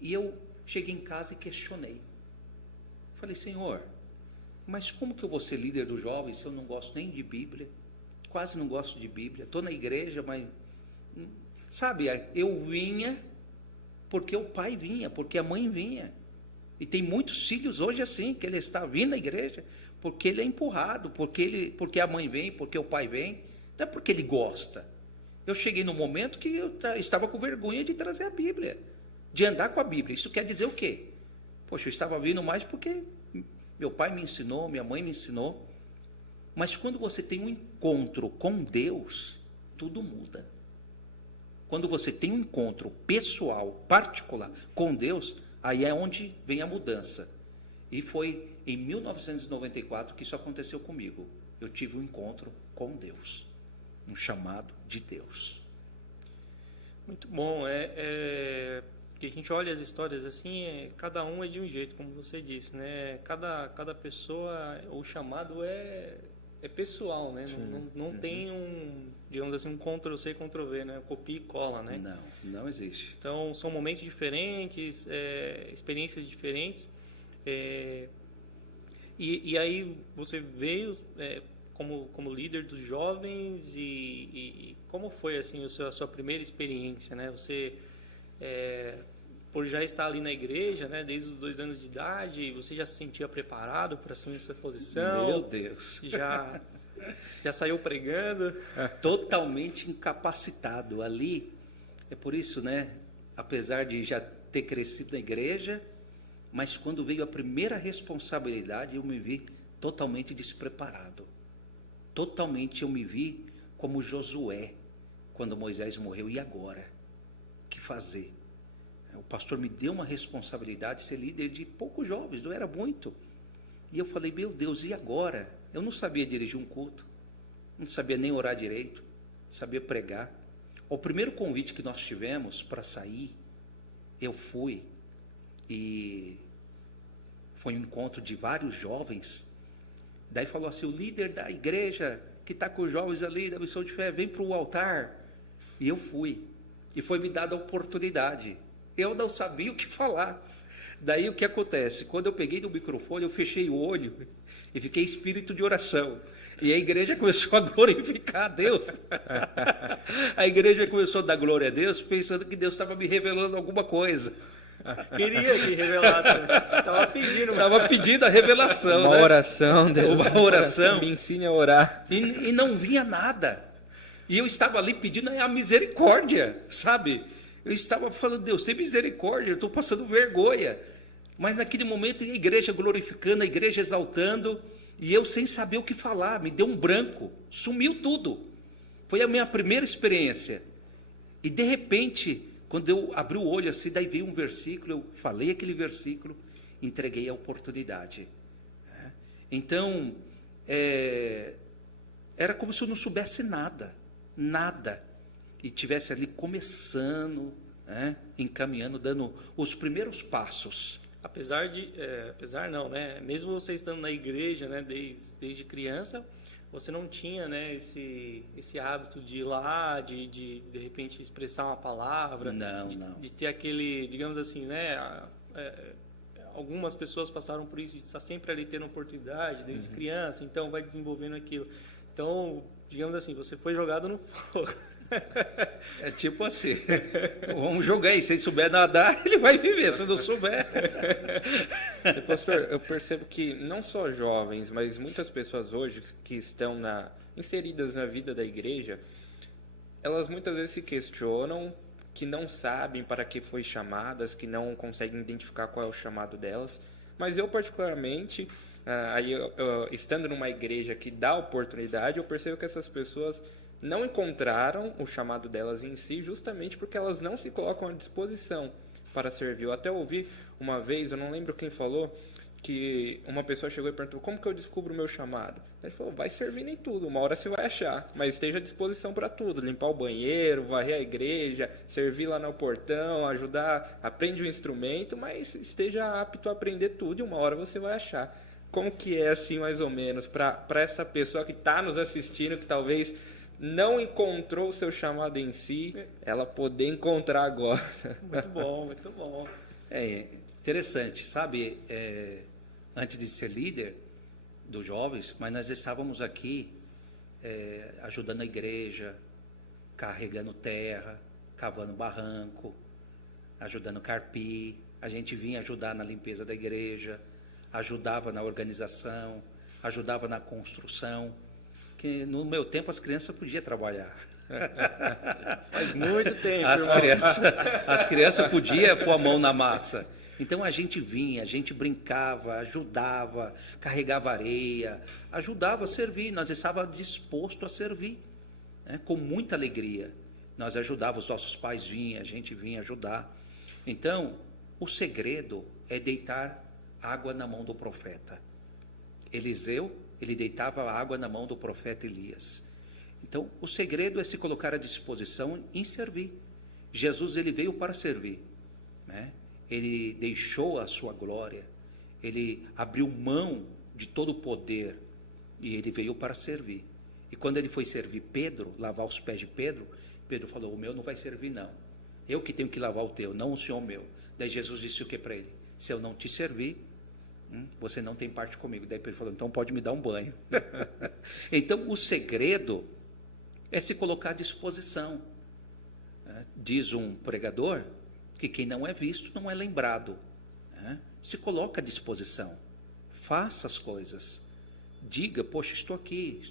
E eu cheguei em casa e questionei. Falei: Senhor, mas como que eu vou ser líder dos jovens se eu não gosto nem de Bíblia? Quase não gosto de Bíblia. Estou na igreja, mas... Sabe, eu vinha porque o pai vinha, porque a mãe vinha. E tem muitos filhos hoje assim, que ele está vindo à igreja porque ele é empurrado, porque a mãe vem, porque o pai vem, não é porque ele gosta. Eu cheguei no momento que eu estava com vergonha de trazer a Bíblia, de andar com a Bíblia. Isso quer dizer o quê? Poxa, eu estava vindo mais porque meu pai me ensinou, minha mãe me ensinou. Mas quando você tem um encontro com Deus, tudo muda. Quando você tem um encontro pessoal, particular, com Deus, aí é onde vem a mudança. E foi em 1994 que isso aconteceu comigo. Eu tive um encontro com Deus, um chamado de Deus. Muito bom. Que a gente olha as histórias assim, cada um é de um jeito, como você disse, né? Cada pessoa, o chamado é pessoal, né? Não tem digamos assim, um Ctrl+C, Ctrl+V, né? Copia e cola, né? Não existe. Então, são momentos diferentes, experiências diferentes. E aí você veio como líder dos jovens e como foi assim a sua primeira experiência, né? Você, por já estar ali na igreja, né? Desde os 2 anos de idade, você já se sentia preparado para assumir essa posição? Meu Deus! Já saiu pregando? Totalmente incapacitado. Ali, é por isso, né? Apesar de já ter crescido na igreja, mas quando veio a primeira responsabilidade, eu me vi totalmente despreparado. Totalmente eu me vi como Josué, quando Moisés morreu. E agora? O que fazer? O pastor me deu uma responsabilidade de ser líder de poucos jovens, não era muito. E eu falei: meu Deus, e agora? Eu não sabia dirigir um culto, não sabia nem orar direito, não sabia pregar. O primeiro convite que nós tivemos para sair, eu fui, e foi um encontro de vários jovens. Daí falou assim: o líder da igreja que está com os jovens ali da Missão de Fé, vem para o altar. E eu fui, e foi me dada a oportunidade. Eu não sabia o que falar. Daí o que acontece? Quando eu peguei no microfone, eu fechei o olho e fiquei espírito de oração. E a igreja começou a glorificar a Deus. A igreja começou a dar glória a Deus, pensando que Deus estava me revelando alguma coisa. Queria que revelasse. Estava pedindo a revelação. Uma né? oração, Deus. Uma oração. Me ensine a orar. E não vinha nada. E eu estava ali pedindo a misericórdia, sabe? Eu estava falando: Deus, tem misericórdia, eu estou passando vergonha. Mas naquele momento a igreja glorificando, a igreja exaltando, e eu sem saber o que falar, me deu um branco, sumiu tudo. Foi a minha primeira experiência. E de repente, quando eu abri o olho assim, daí veio um versículo, eu falei aquele versículo, entreguei a oportunidade. Então, era como se eu não soubesse nada. e tivesse ali começando, né, encaminhando, dando os primeiros passos. Apesar não, né? Mesmo você estando na igreja, né, desde criança, você não tinha, né, esse hábito de ir lá, de repente expressar uma palavra, Não. de ter aquele, digamos assim, né, algumas pessoas passaram por isso, de estar sempre ali tendo oportunidade desde criança, então vai desenvolvendo aquilo. Então, digamos assim, você foi jogado no fogo. É tipo assim, vamos jogar aí, se ele souber nadar, ele vai viver, se não souber... E, pastor, eu percebo que não só jovens, mas muitas pessoas hoje que estão inseridas na vida da igreja, elas muitas vezes se questionam, que não sabem para que foi chamadas, que não conseguem identificar qual é o chamado delas. Mas eu particularmente, estando numa igreja que dá oportunidade, eu percebo que essas pessoas não encontraram o chamado delas em si, justamente porque elas não se colocam à disposição para servir. Eu até ouvi uma vez, eu não lembro quem falou, que uma pessoa chegou e perguntou: como que eu descubro o meu chamado? Ele falou: vai servindo em tudo, uma hora você vai achar, mas esteja à disposição para tudo, limpar o banheiro, varrer a igreja, servir lá no portão, ajudar, aprende um instrumento, mas esteja apto a aprender tudo e uma hora você vai achar. Como que é assim, mais ou menos, para essa pessoa que está nos assistindo, que talvez não encontrou o seu chamado em si, ela poder encontrar agora? Muito bom, muito bom. É interessante, sabe? Antes de ser líder dos jovens, mas nós estávamos aqui ajudando a igreja, carregando terra, cavando barranco, ajudando a carpir. A gente vinha ajudar na limpeza da igreja, ajudava na organização, ajudava na construção. Que no meu tempo as crianças podiam trabalhar. Faz muito tempo. As crianças podiam pôr a mão na massa. Então a gente vinha, a gente brincava, ajudava, carregava areia, ajudava a servir. Nós estávamos dispostos a servir, né, com muita alegria. Nós ajudávamos, os nossos pais vinham, a gente vinha ajudar. Então, o segredo é deitar água na mão do profeta. Eliseu, ele deitava a água na mão do profeta Elias. Então, o segredo é se colocar à disposição em servir. Jesus, ele veio para servir, né? Ele deixou a sua glória, ele abriu mão de todo o poder e ele veio para servir. E quando ele foi servir Pedro, lavar os pés de Pedro, Pedro falou: o meu não vai servir não, eu que tenho que lavar o teu, não o senhor meu. Daí Jesus disse o que para ele? Se eu não te servir, você não tem parte comigo. Daí Pedro falou: então pode me dar um banho. Então o segredo é se colocar à disposição. Diz um pregador que quem não é visto não é lembrado. Se coloca à disposição, faça as coisas, diga: poxa, estou aqui,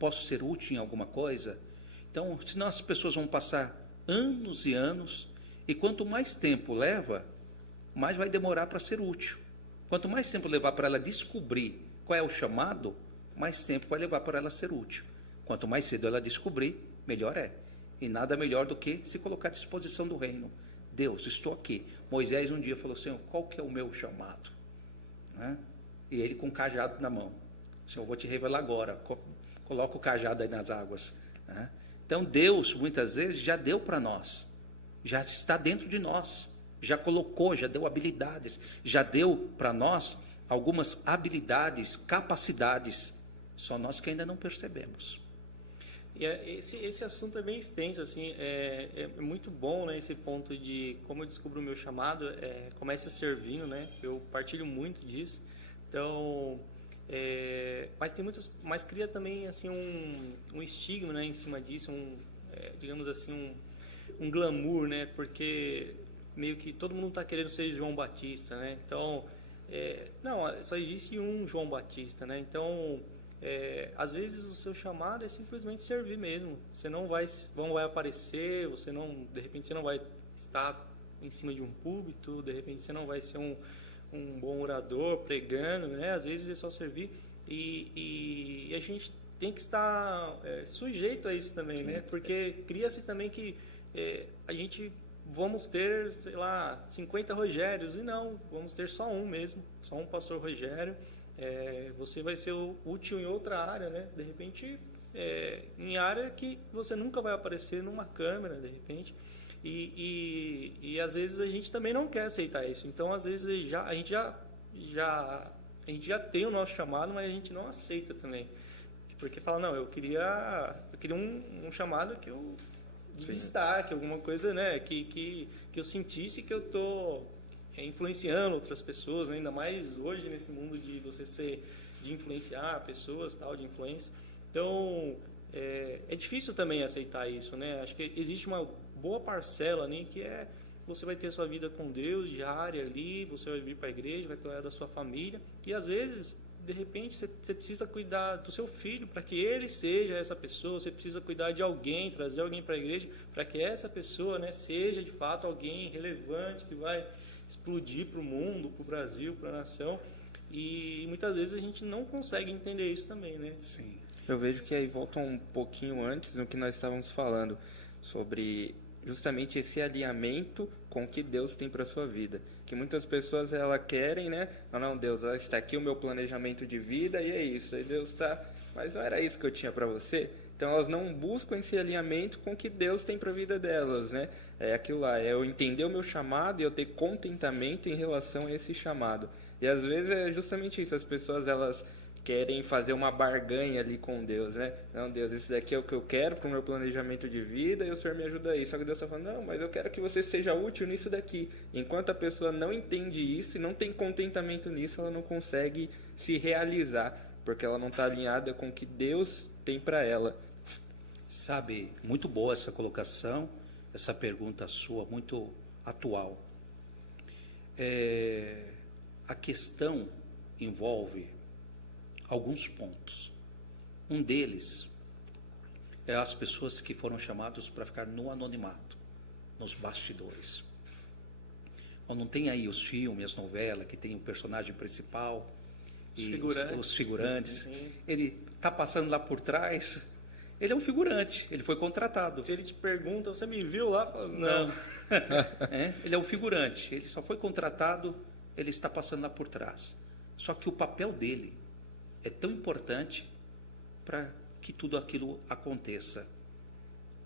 posso ser útil em alguma coisa? Então, senão as pessoas vão passar anos e anos, e quanto mais tempo leva, mais vai demorar para ser útil. Quanto mais tempo levar para ela descobrir qual é o chamado, mais tempo vai levar para ela ser útil. Quanto mais cedo ela descobrir, melhor é. E nada melhor do que se colocar à disposição do reino. Deus, estou aqui. Moisés um dia falou: Senhor, qual que é o meu chamado? E ele com o cajado na mão: Senhor, eu vou te revelar agora. Coloca o cajado aí nas águas. Então Deus, muitas vezes, já deu para nós. Já está dentro de nós. Já colocou, já deu habilidades. Já deu para nós algumas habilidades, capacidades. Só nós que ainda não percebemos. E esse assunto é bem extenso, assim, é muito bom, né, esse ponto de como eu descubro o meu chamado, começa servindo, né, eu partilho muito disso, então, mas tem muitas, mas cria também, assim, um estigma, né, em cima disso, digamos assim, um glamour, né, porque meio que todo mundo está querendo ser João Batista, né, então, não, só existe um João Batista, né, então... às vezes o seu chamado é simplesmente servir mesmo. Você não vai aparecer, de repente você não vai estar em cima de um púlpito, de repente você não vai ser um bom orador pregando, né? Às vezes é só servir e a gente tem que estar sujeito a isso também, né? Porque cria-se também que a gente vamos ter, sei lá, 50 Rogérios, e não, vamos ter só um mesmo, só um pastor Rogério. Você vai ser útil em outra área, né? De repente em área que você nunca vai aparecer numa câmera, de repente. E às vezes a gente também não quer aceitar isso. Então, às vezes, a gente já tem o nosso chamado, mas a gente não aceita também. Porque fala, não, eu queria um chamado que eu de destaque, alguma coisa, né, que eu sentisse que eu tô influenciando outras pessoas, né? Ainda mais hoje nesse mundo de você de influenciar pessoas, tal, de influência. Então, é difícil também aceitar isso, né? Acho que existe uma boa parcela ali que você vai ter sua vida com Deus diária ali, você vai vir para a igreja, vai cuidar da sua família, e às vezes, de repente, você precisa cuidar do seu filho para que ele seja essa pessoa, você precisa cuidar de alguém, trazer alguém para a igreja para que essa pessoa, né, seja de fato alguém relevante que vai explodir para o mundo, para o Brasil, para a nação. E muitas vezes a gente não consegue entender isso também, né? Sim. Eu vejo que aí volta um pouquinho antes do que nós estávamos falando, sobre justamente esse alinhamento com o que Deus tem para a sua vida. Que muitas pessoas elas querem, né? Não, Deus, está aqui o meu planejamento de vida e é isso. Aí Deus está, mas não era isso que eu tinha para você? Então elas não buscam esse alinhamento com o que Deus tem para a vida delas, né? É aquilo lá, é eu entender o meu chamado e eu ter contentamento em relação a esse chamado. E às vezes é justamente isso, as pessoas elas querem fazer uma barganha ali com Deus, né? Não, Deus, isso daqui é o que eu quero para o meu planejamento de vida e o Senhor me ajuda aí. Só que Deus está falando, não, mas eu quero que você seja útil nisso daqui. Enquanto a pessoa não entende isso e não tem contentamento nisso, ela não consegue se realizar, porque ela não está alinhada com o que Deus tem para ela. Sabe, muito boa essa colocação, essa pergunta sua, muito atual. A questão envolve alguns pontos. Um deles é as pessoas que foram chamadas para ficar no anonimato, nos bastidores. Não tem aí os filmes, as novelas, que tem o personagem principal, os figurantes. Uhum. Ele está passando lá por trás, ele é um figurante, ele foi contratado. Se ele te pergunta, você me viu lá? Não. Ele é um figurante, ele só foi contratado, ele está passando lá por trás. Só que o papel dele é tão importante para que tudo aquilo aconteça.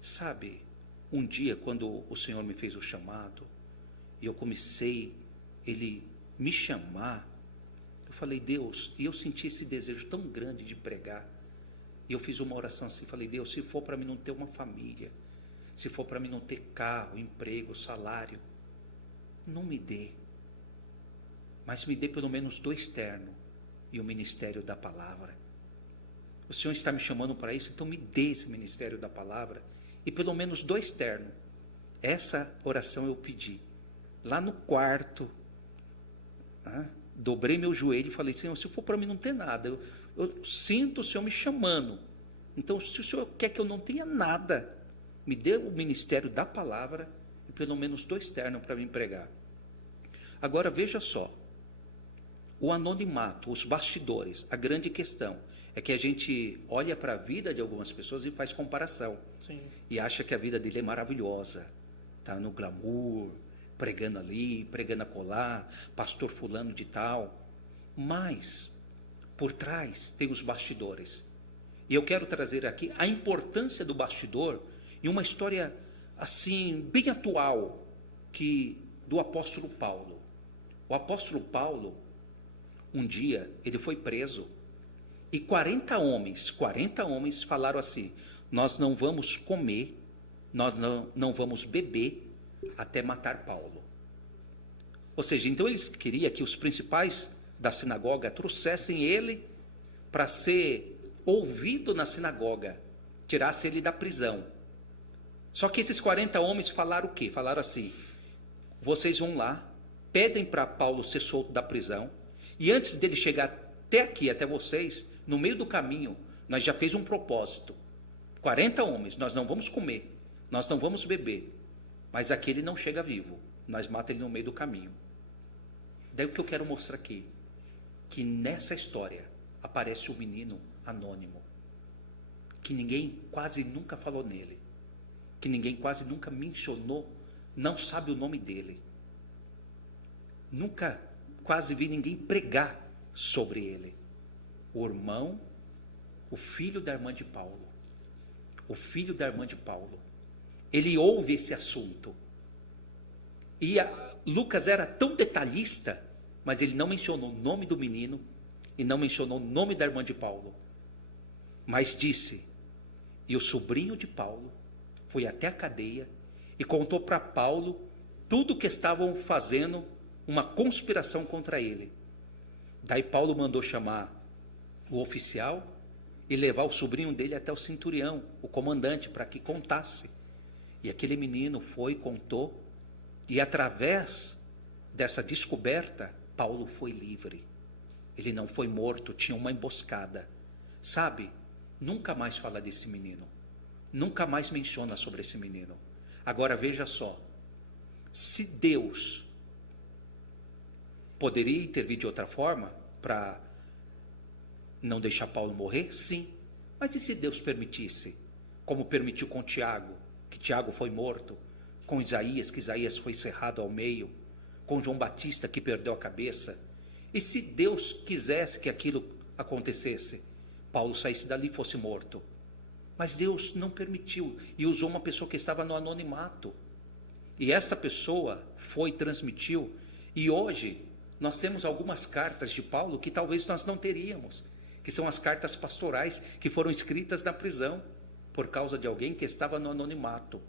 Sabe, um dia quando o Senhor me fez o chamado, e eu comecei, Ele me chamar, eu falei, Deus, e eu senti esse desejo tão grande de pregar, e eu fiz uma oração assim, falei, Deus, se for para mim não ter uma família, se for para mim não ter carro, emprego, salário, não me dê, mas me dê pelo menos 2 ternos, e o ministério da palavra. O Senhor está me chamando para isso, então me dê esse ministério da palavra e pelo menos 2 ternos. Essa oração eu pedi. Lá no quarto, dobrei meu joelho e falei, Senhor, se for para mim não ter nada, eu sinto o Senhor me chamando. Então, se o Senhor quer que eu não tenha nada, me dê o ministério da palavra e pelo menos 2 ternos para me pregar. Agora, veja só. O anonimato, os bastidores, a grande questão é que a gente olha para a vida de algumas pessoas e faz comparação. Sim. E acha que a vida dele é maravilhosa. Está no glamour, pregando ali, pregando acolá, pastor fulano de tal. Mas, por trás, tem os bastidores. E eu quero trazer aqui a importância do bastidor e uma história, assim, bem atual, do apóstolo Paulo. O apóstolo Paulo, um dia, ele foi preso e 40 homens falaram assim, nós não vamos comer, nós não vamos beber até matar Paulo. Ou seja, então eles queriam que os principais da sinagoga trouxessem ele para ser ouvido na sinagoga, tirasse ele da prisão. Só que esses 40 homens falaram o quê? Falaram assim, vocês vão lá, pedem para Paulo ser solto da prisão, e antes dele chegar até aqui, até vocês, no meio do caminho, nós já fez um propósito. 40 homens, nós não vamos comer, nós não vamos beber, mas aquele não chega vivo, nós matamos ele no meio do caminho. Daí o que eu quero mostrar aqui, que nessa história aparece um menino anônimo, que ninguém quase nunca falou nele, que ninguém quase nunca mencionou, não sabe o nome dele. Nunca quase vi ninguém pregar sobre ele. O irmão, o filho da irmã de Paulo. o filho da irmã de Paulo. Ele ouve esse assunto. E Lucas era tão detalhista, mas ele não mencionou o nome do menino e não mencionou o nome da irmã de Paulo. Mas disse, e o sobrinho de Paulo foi até a cadeia e contou para Paulo tudo o que estavam fazendo, uma conspiração contra ele. Daí Paulo mandou chamar o oficial e levar o sobrinho dele até o centurião, o comandante, para que contasse. E aquele menino foi, contou, e através dessa descoberta, Paulo foi livre. Ele não foi morto, tinha uma emboscada. Sabe, nunca mais fala desse menino. Nunca mais menciona sobre esse menino. Agora veja só, se Deus poderia intervir de outra forma para não deixar Paulo morrer? Sim. Mas e se Deus permitisse? Como permitiu com Tiago, que Tiago foi morto, com Isaías, que Isaías foi cerrado ao meio, com João Batista, que perdeu a cabeça. E se Deus quisesse que aquilo acontecesse, Paulo saísse dali e fosse morto? Mas Deus não permitiu e usou uma pessoa que estava no anonimato. E esta pessoa foi, transmitiu, e hoje nós temos algumas cartas de Paulo que talvez nós não teríamos, que são as cartas pastorais que foram escritas na prisão por causa de alguém que estava no anonimato.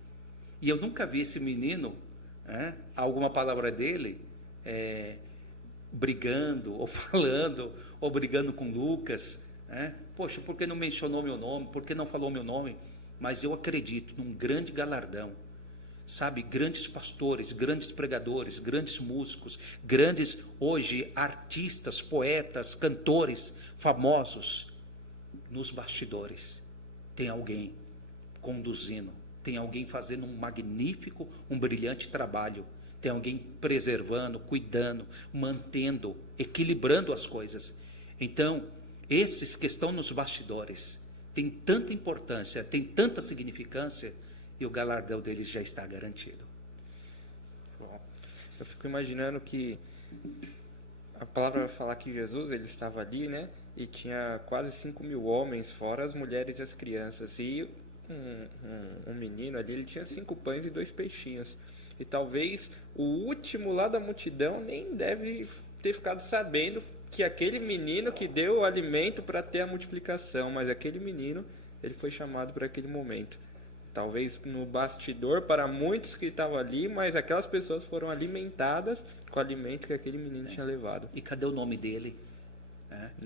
E eu nunca vi esse menino, alguma palavra dele, brigando, ou falando, ou brigando com Lucas. Poxa, por que não mencionou meu nome? Por que não falou meu nome? Mas eu acredito num grande galardão. Sabe, grandes pastores, grandes pregadores, grandes músicos, grandes, hoje, artistas, poetas, cantores, famosos. Nos bastidores tem alguém conduzindo, tem alguém fazendo um magnífico, um brilhante trabalho, tem alguém preservando, cuidando, mantendo, equilibrando as coisas. Então, esses que estão nos bastidores têm tanta importância, têm tanta significância, e o galardão deles já está garantido. Bom, eu fico imaginando que a palavra vai falar que Jesus ele estava ali, né? E tinha quase 5.000 homens, fora as mulheres e as crianças. E um menino ali, ele tinha 5 pães e 2 peixinhos. E talvez o último lá da multidão nem deve ter ficado sabendo que aquele menino que deu o alimento para ter a multiplicação, mas aquele menino, ele foi chamado para aquele momento. Talvez no bastidor para muitos que estavam ali, mas aquelas pessoas foram alimentadas com o alimento que aquele menino tinha levado. E cadê o nome dele?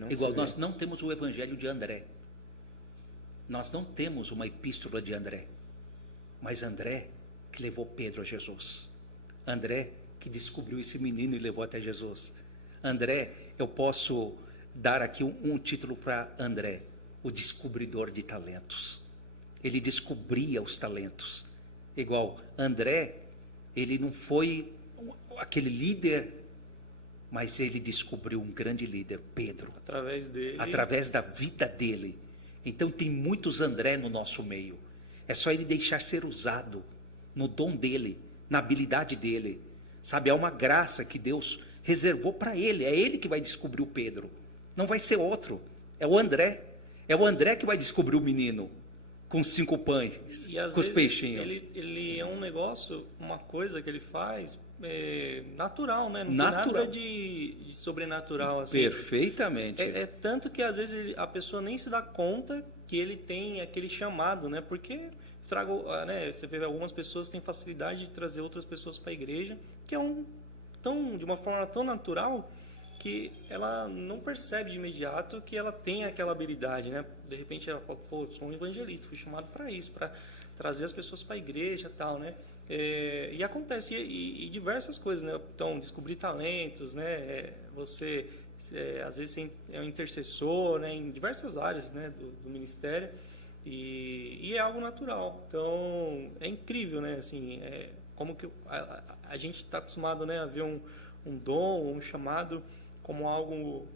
Igual nós não temos o evangelho de André. Nós não temos uma epístola de André. Mas André que levou Pedro a Jesus. André que descobriu esse menino e levou até Jesus. André, eu posso dar aqui um título para André, o descobridor de talentos. Ele descobria os talentos. Igual André, ele não foi aquele líder, mas ele descobriu um grande líder, Pedro. Através dele. Através da vida dele. Então tem muitos André no nosso meio. É só ele deixar ser usado no dom dele, na habilidade dele. Sabe, é uma graça que Deus reservou para ele. É ele que vai descobrir o Pedro. Não vai ser outro. É o André. É o André que vai descobrir o menino com 5 pães, com os peixinhos. Ele é um negócio, uma coisa que ele faz natural, né? Não natural. Tem nada de sobrenatural. Assim. Perfeitamente. É tanto que às vezes a pessoa nem se dá conta que ele tem aquele chamado, né? Porque você vê algumas pessoas têm facilidade de trazer outras pessoas para a igreja, que é de uma forma tão natural que ela não percebe de imediato que ela tem aquela habilidade, né? De repente ela fala, pô, sou um evangelista, fui chamado para isso, para trazer as pessoas para a igreja, tal, né? E acontece e diversas coisas, né? Então, descobrir talentos, né? Você às vezes é um intercessor, né? Em diversas áreas, né? do ministério e é algo natural. Então é incrível, né? Assim, como que a gente está acostumado, né? A ver um dom, um chamado como algo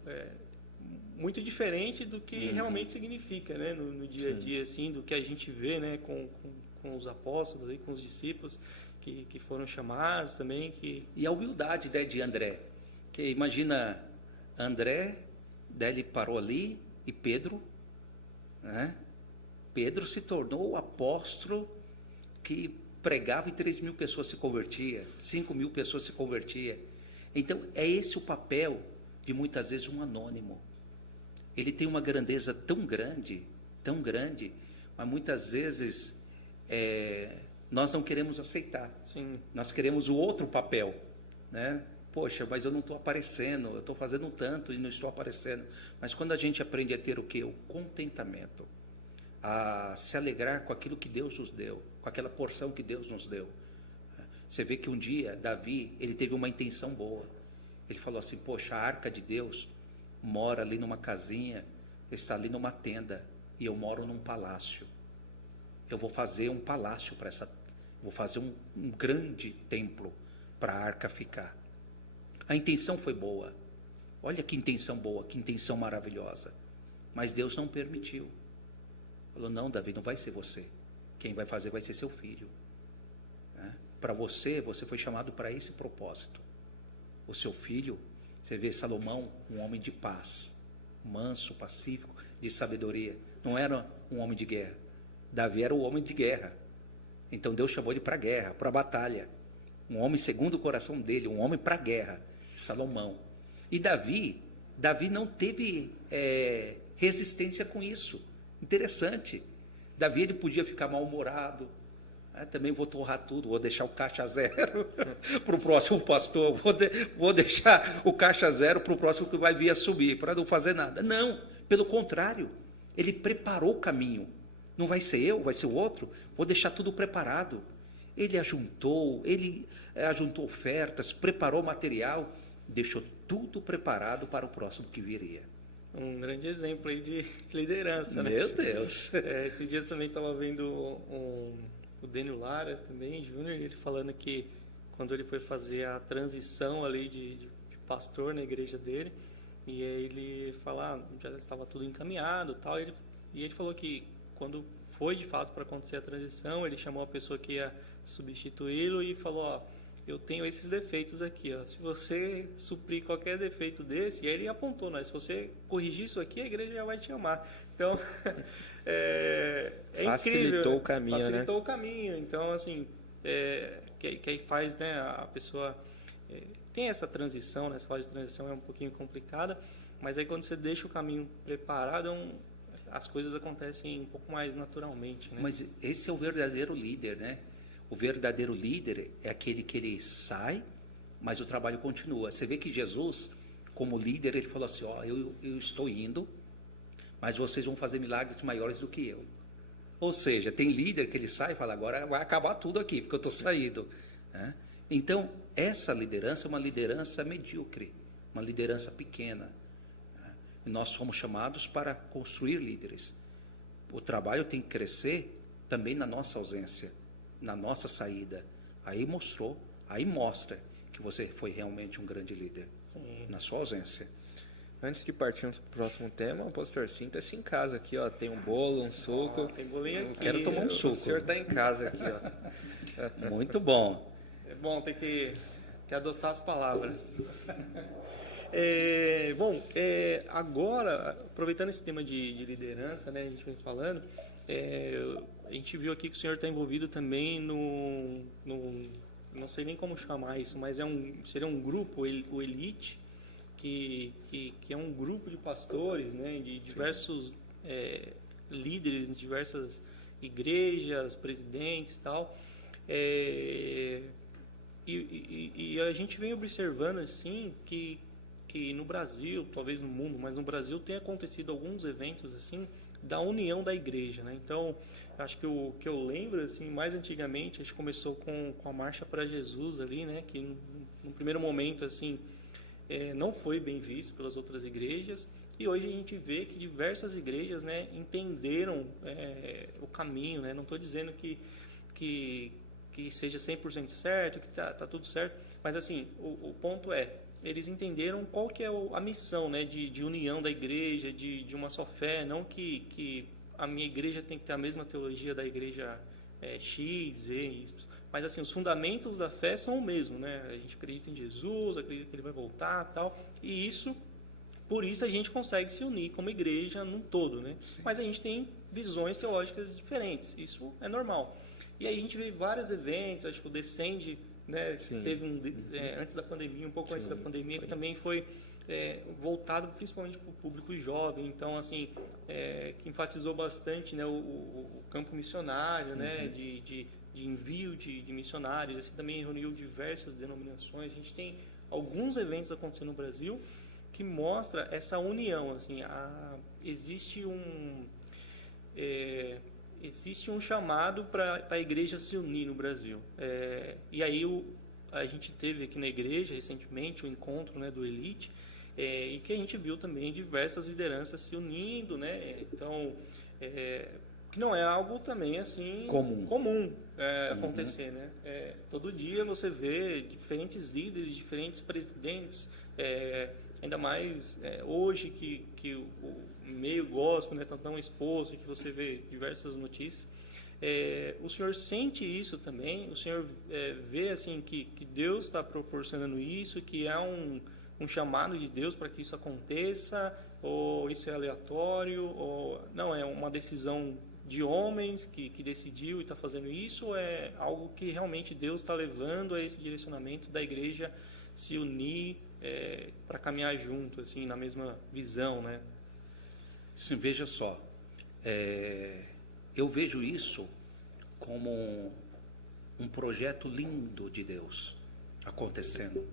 muito diferente do que realmente significa, né, no dia a dia, assim, do que a gente vê, né, com os apóstolos, aí, com os discípulos que foram chamados também. E a humildade, né, de André, que imagina André, daí ele parou ali, e Pedro, né, Pedro se tornou o apóstolo que pregava e 3.000 pessoas se convertiam, 5.000 pessoas se convertiam. Então, é esse o papel de muitas vezes um anônimo. Ele tem uma grandeza tão grande, mas muitas vezes nós não queremos aceitar. Sim. Nós queremos o outro papel, né? Poxa, mas eu não estou aparecendo, eu estou fazendo tanto e não estou aparecendo. Mas quando a gente aprende a ter o quê? O contentamento, a se alegrar com aquilo que Deus nos deu, com aquela porção que Deus nos deu. Você vê que um dia, Davi, ele teve uma intenção boa. Ele falou assim, poxa, a arca de Deus mora ali numa casinha, está ali numa tenda, e eu moro num palácio. Eu vou fazer um palácio para vou fazer um grande templo para a arca ficar. A intenção foi boa. Olha que intenção boa, que intenção maravilhosa. Mas Deus não permitiu. Falou, não, Davi, não vai ser você. Quem vai fazer vai ser seu filho. Para você foi chamado para esse propósito. O seu filho, você vê Salomão, um homem de paz, manso, pacífico, de sabedoria. Não era um homem de guerra. Davi era o homem de guerra. Então Deus chamou ele para a guerra, para a batalha. Um homem segundo o coração dele, um homem para a guerra. Salomão. E Davi não teve resistência com isso. Interessante. Davi, ele podia ficar mal-humorado. Também vou torrar tudo, vou deixar o caixa zero para o próximo pastor, vou deixar o caixa zero para o próximo que vai vir a subir, para não fazer nada. Não, pelo contrário, ele preparou o caminho. Não vai ser eu, vai ser o outro, vou deixar tudo preparado. Ele ajuntou ofertas, preparou material, deixou tudo preparado para o próximo que viria. Um grande exemplo aí de liderança, né? Meu Deus! Esses dias também estava vendo o Dênio Lara também, Júnior, ele falando que quando ele foi fazer a transição ali de pastor na igreja dele, e aí ele fala, já estava tudo encaminhado tal, e ele falou que quando foi de fato para acontecer a transição, ele chamou a pessoa que ia substituí-lo e falou, ó, eu tenho esses defeitos aqui, ó. Se você suprir qualquer defeito desse, e aí ele apontou, né? Se você corrigir isso aqui, a igreja já vai te amar. Então, facilitou incrível, o caminho, facilitou o caminho. Então, assim, que aí faz, né? A pessoa tem essa transição, né? Essa fase de transição é um pouquinho complicada, mas aí quando você deixa o caminho preparado, as coisas acontecem um pouco mais naturalmente, né? Mas esse é o verdadeiro líder, né? O verdadeiro líder é aquele que ele sai, mas o trabalho continua. Você vê que Jesus, como líder, ele falou assim, ó, eu estou indo, mas vocês vão fazer milagres maiores do que eu. Ou seja, tem líder que ele sai e fala, agora vai acabar tudo aqui, porque eu estou saindo. Né? Então, essa liderança é uma liderança medíocre, uma liderança pequena. Né? E nós somos chamados para construir líderes. O trabalho tem que crescer também na nossa ausência, na nossa saída. Aí mostra que você foi realmente um grande líder. Sim. Na sua ausência. Antes de partirmos para o próximo tema, pastor, sinta-se em casa aqui, ó. Tem um bolo, um suco. Tem bolinho aqui. Quero tomar um suco. O senhor está em casa aqui, ó. Muito bom. É bom, tem que adoçar as palavras. Agora, aproveitando esse tema de liderança, né, a gente vem falando, a gente viu aqui que o senhor está envolvido também no não sei nem como chamar isso, mas seria um grupo, o Elite, que é um grupo de pastores, né, de diversos líderes em diversas igrejas, presidentes e tal. E a gente vem observando assim que no Brasil, talvez no mundo, mas no Brasil tem acontecido alguns eventos assim da união da igreja, né? Então, acho que o que eu lembro assim, mais antigamente, a gente começou com a Marcha para Jesus ali, né? Que no primeiro momento assim não foi bem visto pelas outras igrejas, e hoje a gente vê que diversas igrejas, né, entenderam o caminho, né? Não estou dizendo que seja 100% certo, que tá tudo certo, mas assim, o ponto eles entenderam qual que é a missão, né, de união da igreja, de uma só fé, não que a minha igreja tem que ter a mesma teologia da igreja X, Z, Y, mas assim, os fundamentos da fé são o mesmo, né? A gente acredita em Jesus, acredita que ele vai voltar, tal, e isso por isso a gente consegue se unir como igreja num todo, né? Mas a gente tem visões teológicas diferentes, isso é normal. E aí a gente vê vários eventos, acho que o Descende, né, teve antes da pandemia, um pouco antes da pandemia, que também foi voltado principalmente para o público jovem, então assim, que enfatizou bastante, né, o campo missionário, né, de envio de missionários, assim, também reuniu diversas denominações. A gente tem alguns eventos acontecendo no Brasil que mostra essa união, assim, existe um chamado para a igreja se unir no Brasil. E aí a gente teve aqui na igreja recentemente o encontro, né, do Elite, e que a gente viu também diversas lideranças se unindo, né? Então, que não é algo também assim comum acontecer, né? Todo dia você vê diferentes líderes, diferentes presidentes, ainda mais hoje que o meio gospel, né, tá tão exposto, que você vê diversas notícias. O senhor sente isso também? O senhor vê assim que Deus está proporcionando isso, que é um chamado de Deus para que isso aconteça, ou isso é aleatório, ou não, é uma decisão de homens que decidiu e está fazendo isso, ou é algo que realmente Deus está levando a esse direcionamento da igreja se unir para caminhar junto, assim, na mesma visão, né? Sim, veja só, eu vejo isso como um projeto lindo de Deus acontecendo.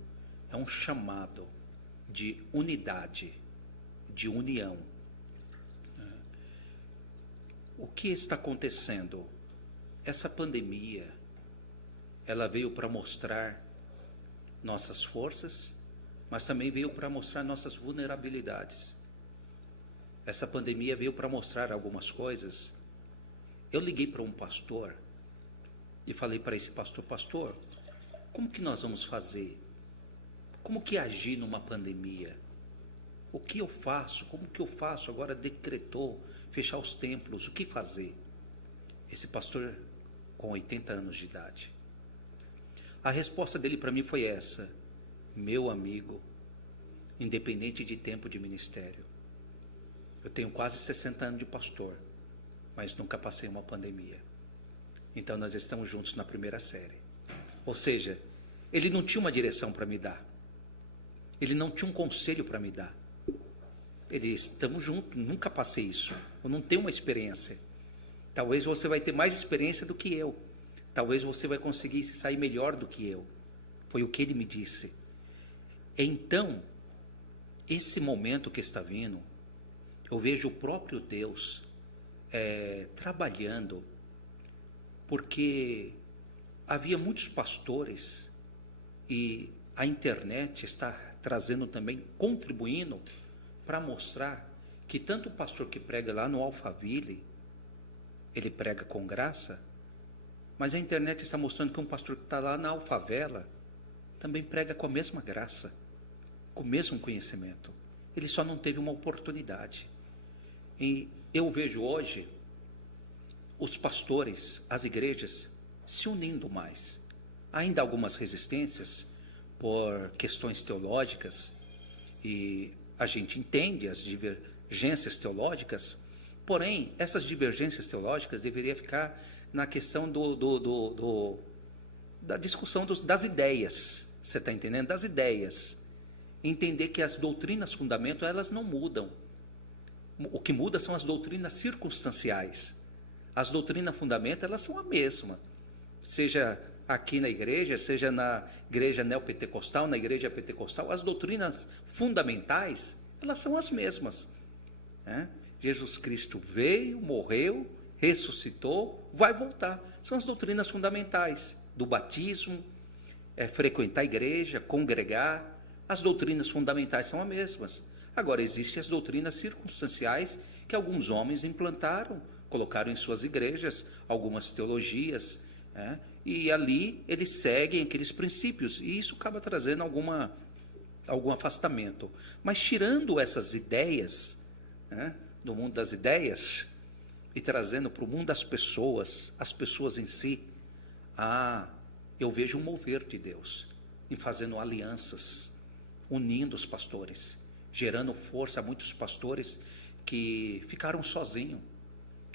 É um chamado de unidade, de união. O que está acontecendo? Essa pandemia, ela veio para mostrar nossas forças, mas também veio para mostrar nossas vulnerabilidades. Essa pandemia veio para mostrar algumas coisas. Eu liguei para um pastor e falei para esse pastor: pastor, como que nós vamos fazer? Como que agir numa pandemia? O que eu faço? Como que eu faço? Agora decretou fechar os templos, o que fazer? Esse pastor com 80 anos de idade. A resposta dele para mim foi essa: meu amigo, independente de tempo de ministério, eu tenho quase 60 anos de pastor, mas nunca passei uma pandemia. Então nós estamos juntos na primeira série. Ou seja, ele não tinha uma direção para me dar. Ele não tinha um conselho para me dar. Estamos juntos, nunca passei isso. Eu não tenho uma experiência. Talvez você vai ter mais experiência do que eu. Talvez você vai conseguir se sair melhor do que eu. Foi o que ele me disse. Então, esse momento que está vindo, eu vejo o próprio Deus trabalhando, porque havia muitos pastores e a internet está trazendo também, contribuindo para mostrar que tanto o pastor que prega lá no Alphaville, ele prega com graça, mas a internet está mostrando que um pastor que está lá na Alfavela também prega com a mesma graça, com o mesmo conhecimento. Ele só não teve uma oportunidade. E eu vejo hoje os pastores, as igrejas, se unindo mais. Ainda algumas resistências por questões teológicas, e a gente entende as divergências teológicas, porém, essas divergências teológicas deveriam ficar na questão da discussão das ideias. Você está entendendo? Das ideias. Entender que as doutrinas fundamento, elas não mudam. O que muda são as doutrinas circunstanciais. As doutrinas fundamento, elas são a mesma. Seja aqui na igreja, seja na igreja neopentecostal, na igreja pentecostal, as doutrinas fundamentais, elas são as mesmas. Jesus Cristo veio, morreu, ressuscitou, vai voltar. São as doutrinas fundamentais do batismo, frequentar a igreja, congregar. As doutrinas fundamentais são as mesmas. Agora, existem as doutrinas circunstanciais que alguns homens implantaram, colocaram em suas igrejas algumas teologias, e ali eles seguem aqueles princípios, e isso acaba trazendo algum afastamento. Mas tirando essas ideias, do mundo das ideias, e trazendo para o mundo das pessoas, as pessoas em si, eu vejo um mover de Deus em fazendo alianças, unindo os pastores. gerando força a muitos pastores que ficaram sozinhos,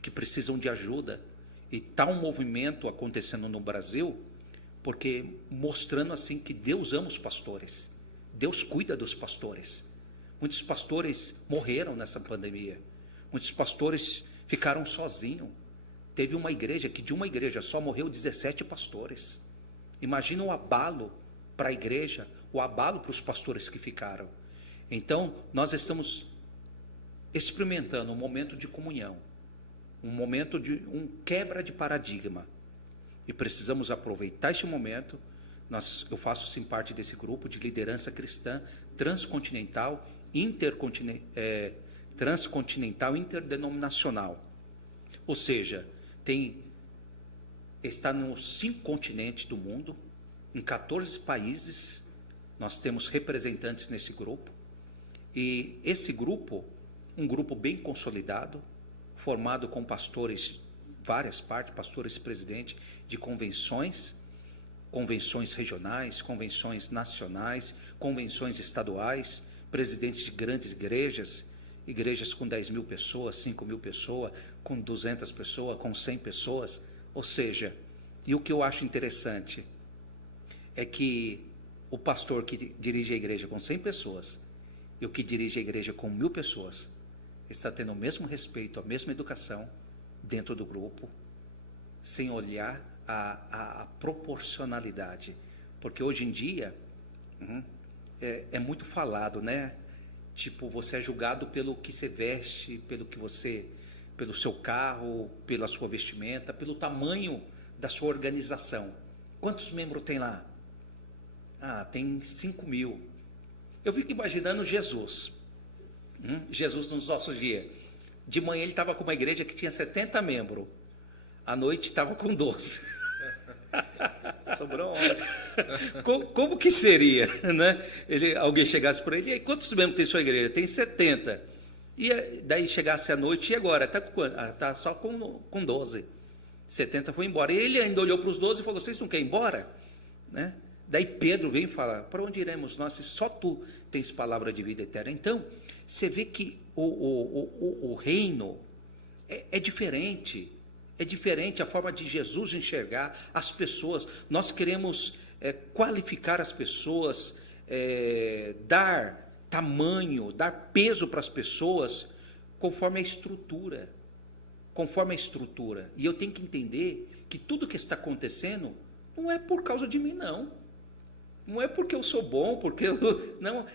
que precisam de ajuda. E está um movimento acontecendo no Brasil, porque mostrando assim que Deus ama os pastores, Deus cuida dos pastores. Muitos pastores morreram nessa pandemia, muitos pastores ficaram sozinhos. Teve uma igreja que de uma igreja só morreu 17 pastores. Imagina o abalo para a igreja, o abalo para os pastores que ficaram. Então, nós estamos experimentando um momento de comunhão, um momento de quebra de paradigma. E precisamos aproveitar este momento. Eu faço sim parte desse grupo de liderança cristã transcontinental, transcontinental, interdenominacional. Ou seja, está nos 5 continentes do mundo, em 14 países, nós temos representantes nesse grupo. E esse grupo, um grupo bem consolidado, formado com pastores, várias partes, pastores presidentes de convenções regionais, convenções nacionais, convenções estaduais, presidentes de grandes igrejas com 10 mil pessoas, 5 mil pessoas, com 200 pessoas, com 100 pessoas. Ou seja, e o que eu acho interessante é que o pastor que dirige a igreja com 100 pessoas e o que dirige a igreja com 1000 pessoas está tendo o mesmo respeito, a mesma educação dentro do grupo, sem olhar a proporcionalidade. Porque hoje em dia é muito falado, né? Tipo, você é julgado pelo que você veste, pelo seu carro, pela sua vestimenta, pelo tamanho da sua organização. Quantos membros tem lá? Tem 5 mil. Eu fico imaginando Jesus. Jesus nos nossos dias. De manhã ele estava com uma igreja que tinha 70 membros. À noite estava com 12. Sobrou 11. Como que seria, né? Alguém chegasse por ele, e aí, quantos membros tem sua igreja? Tem 70. E daí chegasse à noite, e agora? Está só com 12. 70 foi embora. E ele ainda olhou para os 12 e falou, vocês não querem ir embora? Né? Daí Pedro vem falar, para onde iremos nós? Só tu tens palavra de vida eterna. Então, você vê que o reino é diferente. É diferente a forma de Jesus enxergar as pessoas. Nós queremos qualificar as pessoas, dar tamanho, dar peso para as pessoas conforme a estrutura. Conforme a estrutura. E eu tenho que entender que tudo que está acontecendo não é por causa de mim, não. Não é porque eu sou bom, porque eu... Não.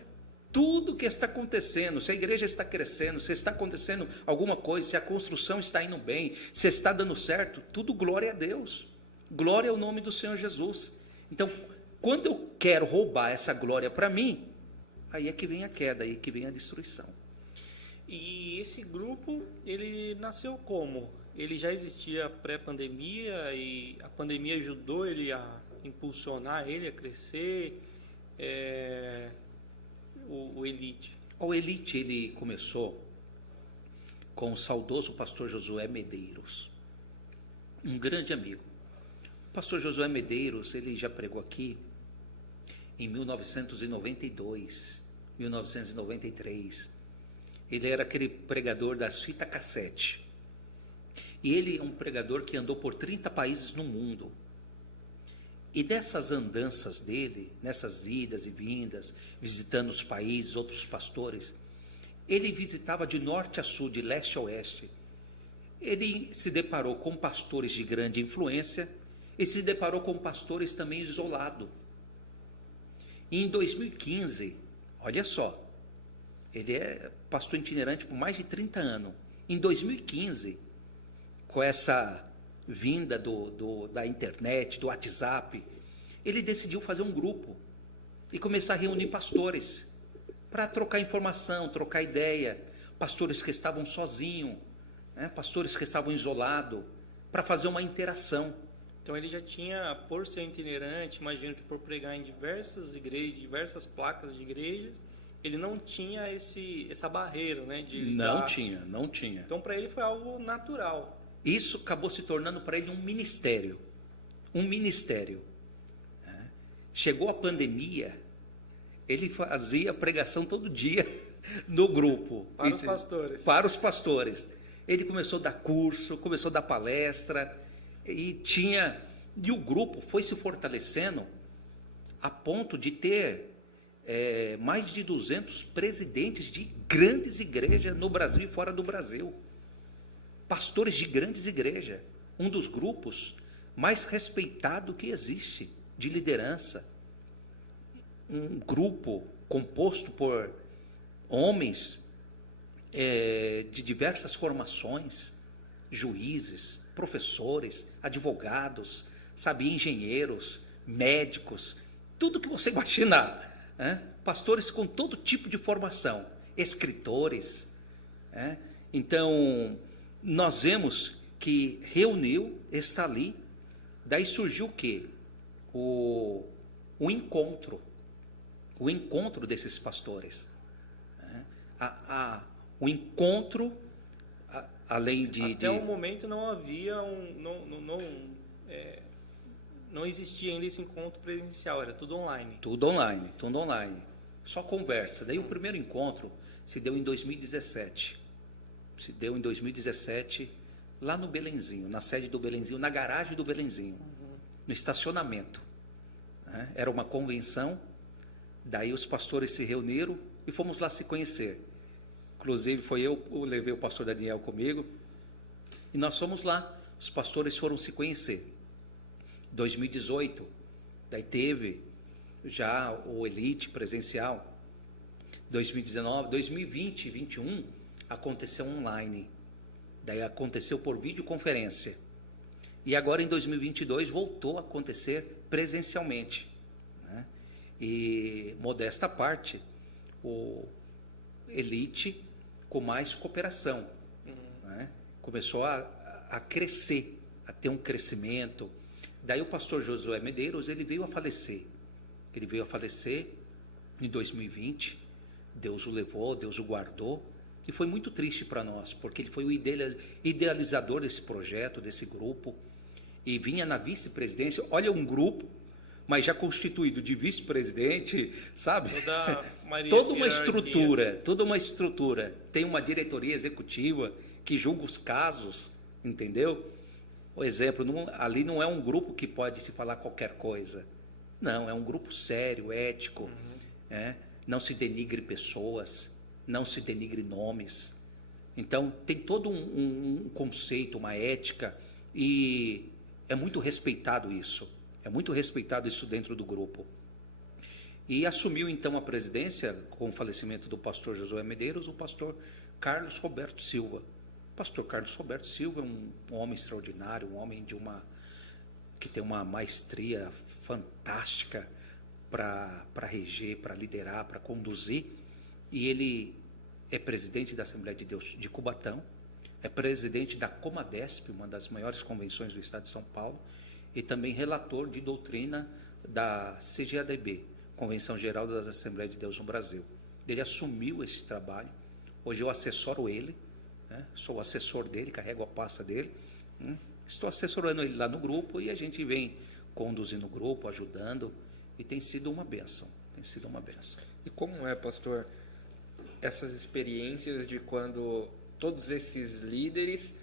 Tudo que está acontecendo, se a igreja está crescendo, se está acontecendo alguma coisa, se a construção está indo bem, se está dando certo, tudo glória a Deus. Glória ao nome do Senhor Jesus. Então, quando eu quero roubar essa glória para mim, aí é que vem a queda, aí é que vem a destruição. E esse grupo, ele nasceu como? Ele já existia pré-pandemia e a pandemia ajudou ele a impulsionar ele a crescer? O Elite. O Elite, ele começou com o saudoso pastor Josué Medeiros, um grande amigo. O pastor Josué Medeiros, ele já pregou aqui em 1992, 1993. Ele era aquele pregador das fitas cassete. E ele é um pregador que andou por 30 países no mundo. E dessas andanças dele, nessas idas e vindas, visitando os países, outros pastores, ele visitava de norte a sul, de leste a oeste. Ele se deparou com pastores de grande influência e se deparou com pastores também isolados. E em 2015, olha só, ele é pastor itinerante por mais de 30 anos. Em 2015, com essa vinda da internet, do WhatsApp, ele decidiu fazer um grupo e começar a reunir pastores para trocar informação, trocar ideia, pastores que estavam sozinhos, pastores que estavam isolados, para fazer uma interação. Então ele já tinha, por ser itinerante, imagino que por pregar em diversas igrejas, diversas placas de igrejas, ele não tinha essa barreira, né? Não tinha. Então para ele foi algo natural. Isso acabou se tornando para ele um ministério. Chegou a pandemia, ele fazia pregação todo dia no grupo. Para os pastores. Para os pastores. Ele começou a dar curso, começou a dar palestra, e o grupo foi se fortalecendo a ponto de ter mais de 200 presidentes de grandes igrejas no Brasil e fora do Brasil. Pastores de grandes igrejas. Um dos grupos mais respeitado que existe de liderança. Um grupo composto por homens de diversas formações, juízes, professores, advogados, engenheiros, médicos, tudo que você imaginar, pastores com todo tipo de formação, escritores. Então, nós vemos que reuniu, está ali, daí surgiu o quê? O encontro desses pastores. O encontro, além de... Até o momento não havia não existia ainda esse encontro presencial, era tudo online. Tudo online. Só conversa. Daí o primeiro encontro se deu em 2017. Lá no Belenzinho, na sede do Belenzinho, na garagem do Belenzinho, no estacionamento. Era uma convenção, daí os pastores se reuniram e fomos lá se conhecer. Inclusive eu levei o pastor Daniel comigo, e nós fomos lá, os pastores foram se conhecer. 2018, daí teve já o Elite presencial. 2019, 2020 e 2021 aconteceu online. Daí aconteceu por videoconferência. E agora em 2022 voltou a acontecer presencialmente. E, modesta à parte, o Elite com mais cooperação. Começou a crescer, a ter um crescimento. Daí o pastor Josué Medeiros, ele veio a falecer. Em 2020. Deus o levou, Deus o guardou. E foi muito triste para nós, porque ele foi o idealizador desse projeto, desse grupo. E vinha na vice-presidência. Olha, um grupo, mas já constituído de vice-presidente, sabe? Toda uma estrutura. Tem uma diretoria executiva que julga os casos, entendeu? Por exemplo, ali não é um grupo que pode se falar qualquer coisa. Não, é um grupo sério, ético. Não se denigre pessoas, não se denigre nomes. Então, tem todo um conceito, uma ética, e é muito respeitado isso. É muito respeitado isso dentro do grupo. E assumiu, então, a presidência, com o falecimento do pastor Josué Medeiros, o pastor Carlos Roberto Silva. O pastor Carlos Roberto Silva é um homem extraordinário, um homem que tem uma maestria fantástica para reger, para liderar, para conduzir. E ele é presidente da Assembleia de Deus de Cubatão, é presidente da Comadesp, uma das maiores convenções do estado de São Paulo, e também relator de doutrina da CGADB, Convenção Geral das Assembleias de Deus no Brasil. Ele assumiu esse trabalho. Hoje eu assessoro ele, sou o assessor dele, carrego a pasta dele. Estou assessorando ele lá no grupo e a gente vem conduzindo o grupo, ajudando, e tem sido uma bênção. E como é, pastor, essas experiências de quando todos esses líderes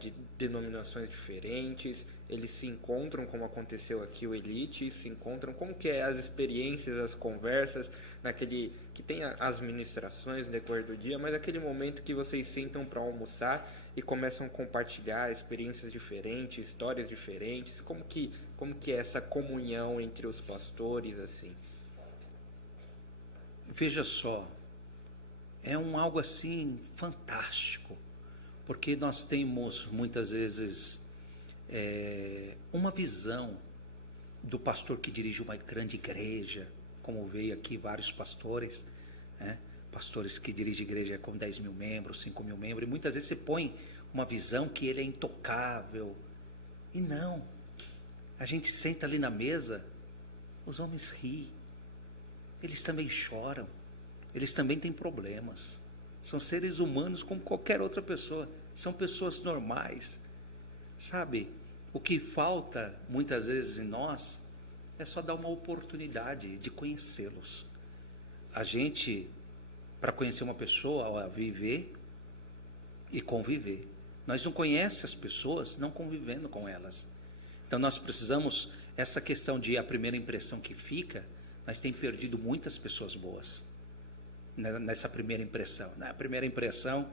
de denominações diferentes, eles se encontram, como aconteceu aqui o Elite, se encontram, como que é as experiências, as conversas, que tem as ministrações no decorrer do dia, mas aquele momento que vocês sentam para almoçar e começam a compartilhar experiências diferentes, histórias diferentes, como que é essa comunhão entre os pastores, assim? Veja só, é algo assim fantástico, porque nós temos muitas vezes uma visão do pastor que dirige uma grande igreja, como veio aqui vários pastores, pastores que dirigem igreja com 10 mil membros, 5 mil membros, e muitas vezes você põe uma visão que ele é intocável, e não, a gente senta ali na mesa, os homens riem, eles também choram, eles também têm problemas, são seres humanos como qualquer outra pessoa, são pessoas normais, sabe? O que falta muitas vezes em nós é só dar uma oportunidade de conhecê-los. a gente, para conhecer uma pessoa, ó, viver e conviver. Nós não conhecemos as pessoas não convivendo com elas. Então nós precisamos, essa questão de a primeira impressão que fica, nós temos perdido muitas pessoas boas nessa primeira impressão. Na primeira impressão,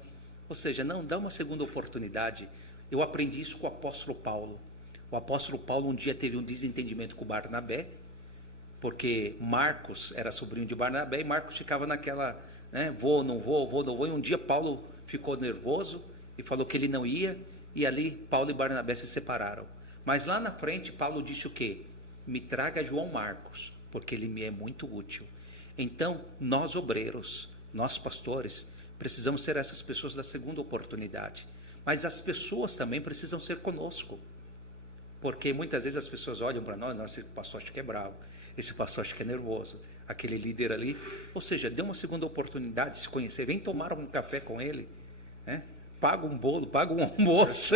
ou seja, não dá uma segunda oportunidade. Eu aprendi isso com o apóstolo Paulo. O apóstolo Paulo um dia teve um desentendimento com o Barnabé, porque Marcos era sobrinho de Barnabé e Marcos ficava naquela, né, vou, não vou, vou, não vou. E um dia Paulo ficou nervoso e falou que ele não ia, e ali Paulo e Barnabé se separaram. Mas lá na frente Paulo disse o quê? Me traga João Marcos, porque ele me é muito útil. Então, nós obreiros, nós pastores, precisamos ser essas pessoas da segunda oportunidade. Mas as pessoas também precisam ser conosco. Porque muitas vezes as pessoas olham para nós, nossa, esse pastor acho que é bravo, esse pastor acho que é nervoso, aquele líder ali. Ou seja, dê uma segunda oportunidade de se conhecer, vem tomar um café com ele, né? Paga um bolo, paga um almoço.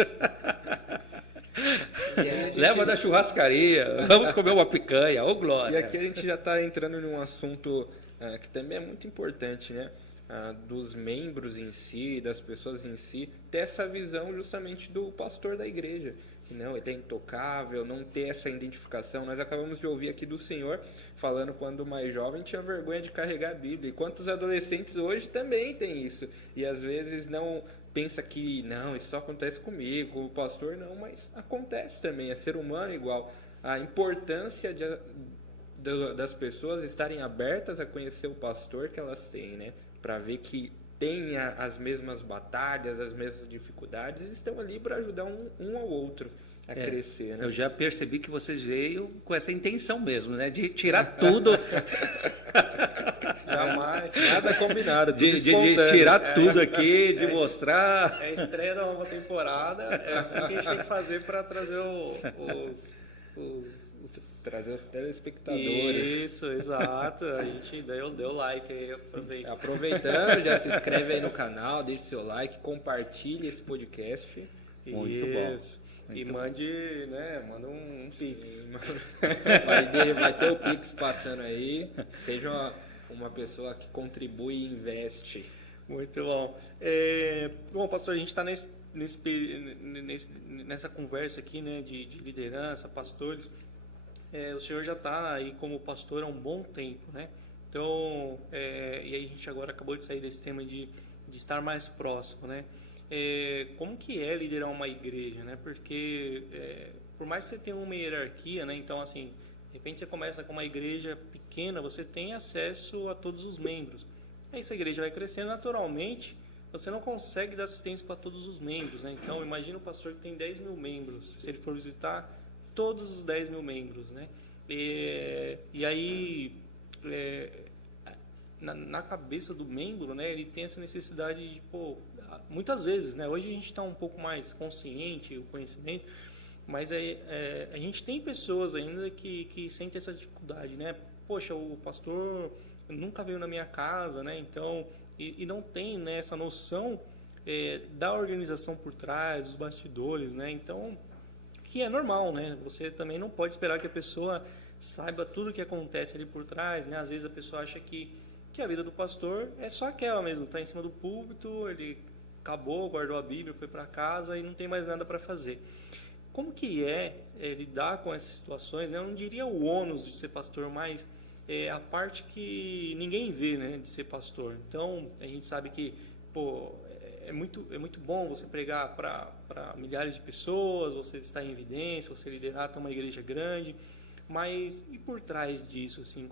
Leva da churrascaria, vamos comer uma picanha, ô glória. E aqui a gente já está entrando num assunto que também é muito importante, né? Dos membros em si, das pessoas em si, ter essa visão justamente do pastor da igreja, que não, ele é intocável, não ter essa identificação. Nós acabamos de ouvir aqui do senhor falando quando mais jovem tinha vergonha de carregar a Bíblia, e quantos adolescentes hoje também tem isso, e às vezes não pensa que, não, isso só acontece comigo, o pastor não, mas acontece também, é ser humano igual. A importância das pessoas estarem abertas a conhecer o pastor que elas têm, né? Para ver que tem as mesmas batalhas, as mesmas dificuldades, e estão ali para ajudar um ao outro a crescer. Né? Eu já percebi que vocês veio com essa intenção mesmo, né? De tirar tudo. Jamais, nada combinado. De tirar tudo aqui, de mostrar. É a estreia da nova temporada, é assim que a gente tem que fazer para trazer trazer os telespectadores. Isso, exato. A gente deu like aí, aproveita. Aproveitando, já se inscreve aí no canal, deixe seu like, compartilhe esse podcast. Muito bom. E mande, né, manda um Pix. Vai ter o Pix passando aí. Seja uma pessoa que contribui e investe. Muito bom. Bom, pastor, a gente está nessa conversa aqui, né, de liderança, pastores. O senhor já está aí como pastor há um bom tempo, né? Então, e aí a gente agora acabou de sair desse tema de estar mais próximo, né? Como que é liderar uma igreja, né? Porque por mais que você tenha uma hierarquia, né? Então, assim, de repente você começa com uma igreja pequena, você tem acesso a todos os membros. Aí essa igreja vai crescendo naturalmente, você não consegue dar assistência para todos os membros, né? Então, imagina um pastor que tem 10 mil membros, se ele for visitar todos os 10 mil membros, né? E aí, na cabeça do membro, né? Ele tem essa necessidade de, muitas vezes, né? Hoje a gente está um pouco mais consciente, o conhecimento, mas a gente tem pessoas ainda que sentem essa dificuldade, né? Poxa, o pastor nunca veio na minha casa, né? Então, e não tem, né, essa noção da organização por trás, dos bastidores, né? Então, que é normal, né? Você também não pode esperar que a pessoa saiba tudo o que acontece ali por trás, né? Às vezes a pessoa acha que a vida do pastor é só aquela mesmo, tá em cima do púlpito, ele acabou, guardou a Bíblia, foi para casa e não tem mais nada para fazer. Como que lidar com essas situações, né? Eu não diria o ônus de ser pastor, mas a parte que ninguém vê, né, de ser pastor. Então, a gente sabe que, é muito bom você pregar para milhares de pessoas, você estar em evidência, você liderar uma igreja grande, mas e por trás disso, assim,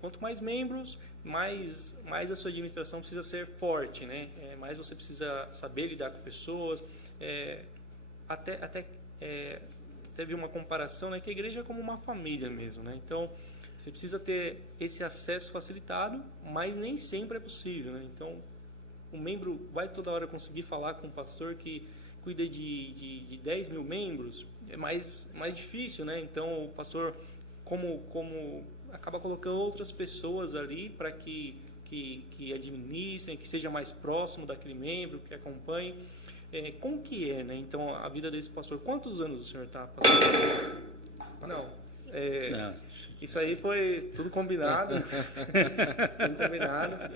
quanto mais membros, mais a sua administração precisa ser forte, né? Mais você precisa saber lidar com pessoas. Teve uma comparação, né, que a igreja é como uma família mesmo, né? Então, você precisa ter esse acesso facilitado, mas nem sempre é possível, né? Então, o membro vai toda hora conseguir falar com um pastor que cuida de 10 mil membros, é mais difícil, né? Então, o pastor, como acaba colocando outras pessoas ali para que administrem, que seja mais próximo daquele membro, que acompanhe. Como que né? Então, a vida desse pastor, quantos anos o senhor está passando? Não, Não. Isso aí foi tudo combinado. Tudo combinado.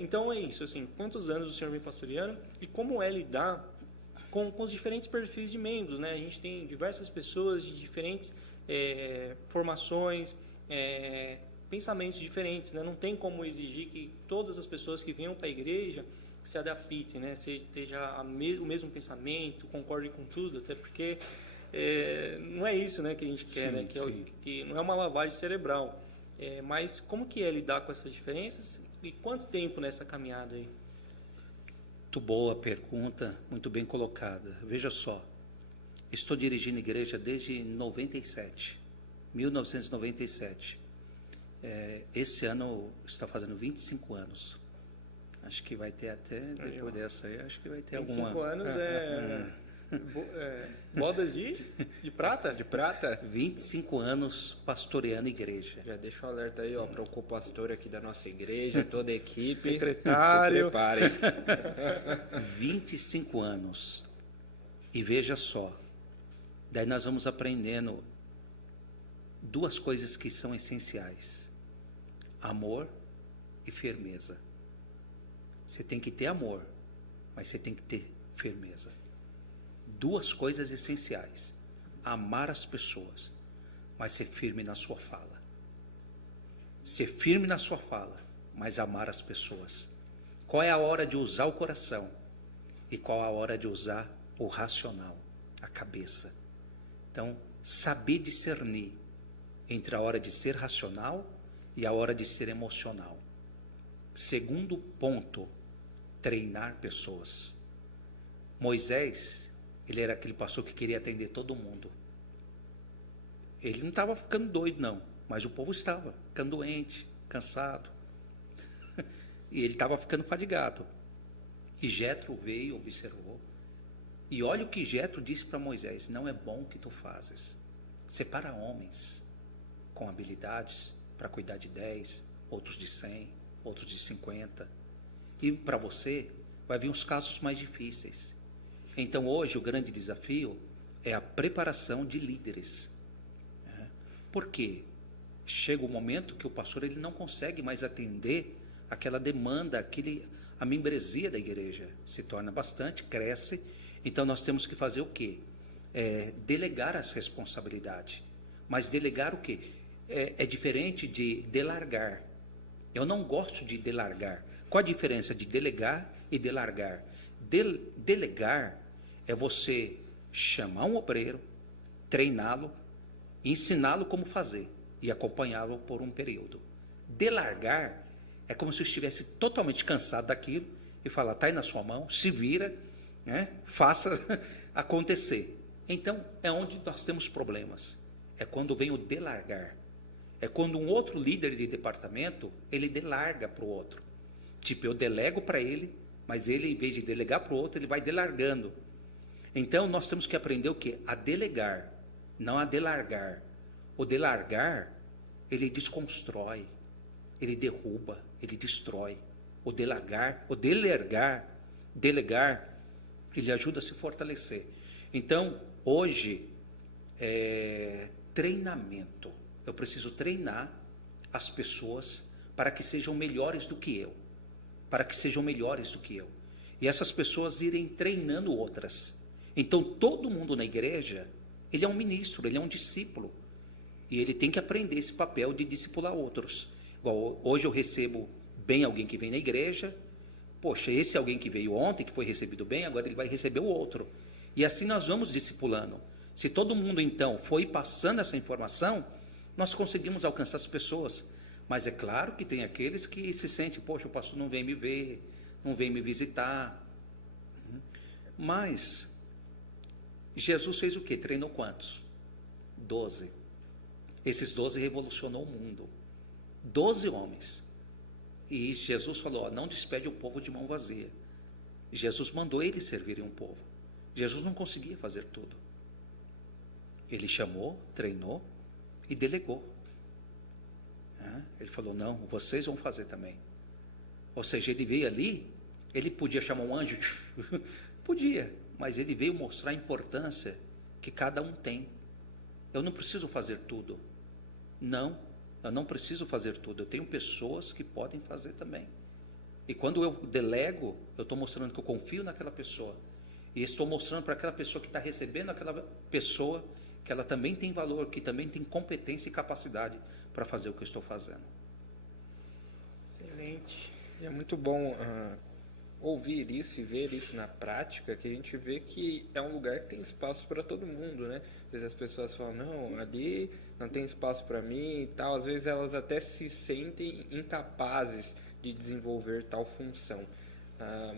Então é isso, assim, quantos anos o senhor vem pastoreando e como é lidar com os diferentes perfis de membros, né? A gente tem diversas pessoas de diferentes formações, pensamentos diferentes, né? Não tem como exigir que todas as pessoas que venham para a igreja se adaptem, né? Seja o mesmo pensamento, concorde com tudo, até porque não é isso, né, que a gente quer, Sim, né? Que não é uma lavagem cerebral. Mas como que é lidar com essas diferenças e quanto tempo nessa caminhada aí? Muito boa pergunta, muito bem colocada. Veja só, estou dirigindo igreja desde 1997. Esse ano está fazendo 25 anos. Acho que vai ter até, depois dessa aí, acho que vai ter 25 anos bodas de prata? De prata? 25 anos pastoreando igreja. Já deixa o alerta aí, ó, para o co-pastor aqui da nossa igreja, toda a equipe. Secretário. Se preparem. 25 anos. E veja só, daí nós vamos aprendendo duas coisas que são essenciais: amor e firmeza. Você tem que ter amor, mas você tem que ter firmeza. Duas coisas essenciais: amar as pessoas, mas ser firme na sua fala. Ser firme na sua fala, mas amar as pessoas. Qual é a hora de usar o coração e qual a hora de usar o racional, a cabeça? Então, saber discernir entre a hora de ser racional e a hora de ser emocional. Segundo ponto, treinar pessoas. Moisés, ele era aquele pastor que queria atender todo mundo. Ele não estava ficando doido, não, mas o povo estava ficando doente, cansado. E ele estava ficando fadigado. E Jetro veio, observou. E olha o que Jetro disse para Moisés: não é bom o que tu fazes. Separa homens com habilidades para cuidar de 10, outros de 100, outros de 50. E para você vai vir os casos mais difíceis. Então hoje o grande desafio é a preparação de líderes. Por quê? Chega o momento que o pastor ele não consegue mais atender aquela demanda, a membresia da igreja se torna bastante, cresce. Então nós temos que fazer o quê? Delegar as responsabilidades. Mas delegar o quê? É diferente de delargar. Eu não gosto de delargar. Qual a diferença de delegar e delargar? Delegar é você chamar um obreiro, treiná-lo, ensiná-lo como fazer e acompanhá-lo por um período. Delargar é como se eu estivesse totalmente cansado daquilo e falar: está aí na sua mão, se vira, né? Faça acontecer. Então, é onde nós temos problemas. É quando vem o delargar. É quando um outro líder de departamento, ele delarga para o outro. Tipo, eu delego para ele, mas ele, em vez de delegar para o outro, ele vai delargando. Então, nós temos que aprender o quê? A delegar, não a delargar. O delargar, ele desconstrói, ele derruba, ele destrói. O delegar, ele ajuda a se fortalecer. Então, hoje, treinamento. Eu preciso treinar as pessoas para que sejam melhores do que eu. Para que sejam melhores do que eu. E essas pessoas irem treinando outras. Então, todo mundo na igreja, ele é um ministro, ele é um discípulo. E ele tem que aprender esse papel de discipular outros. Igual, hoje eu recebo bem alguém que vem na igreja. Poxa, esse alguém que veio ontem, que foi recebido bem, agora ele vai receber o outro. E assim nós vamos discipulando. Se todo mundo, então, foi passando essa informação, nós conseguimos alcançar as pessoas. Mas é claro que tem aqueles que se sentem: poxa, o pastor não vem me ver, não vem me visitar. Mas Jesus fez o quê? Treinou quantos? 12. Esses 12 revolucionou o mundo. 12 homens. E Jesus falou: não despede o povo de mão vazia. Jesus mandou eles servirem o povo. Jesus não conseguia fazer tudo. Ele chamou, treinou e delegou. Ele falou: não, vocês vão fazer também. Ou seja, ele veio ali, ele podia chamar um anjo, podia, mas ele veio mostrar a importância que cada um tem. Eu não preciso fazer tudo. Não, eu não preciso fazer tudo. Eu tenho pessoas que podem fazer também. E quando eu delego, eu estou mostrando que eu confio naquela pessoa. E estou mostrando para aquela pessoa que está recebendo aquela pessoa que ela também tem valor, que também tem competência e capacidade para fazer o que eu estou fazendo. Excelente. E é muito bom ouvir isso e ver isso na prática, que a gente vê que é um lugar que tem espaço para todo mundo, né? Às vezes as pessoas falam, não, ali não tem espaço para mim e tal. Às vezes elas até se sentem incapazes de desenvolver tal função.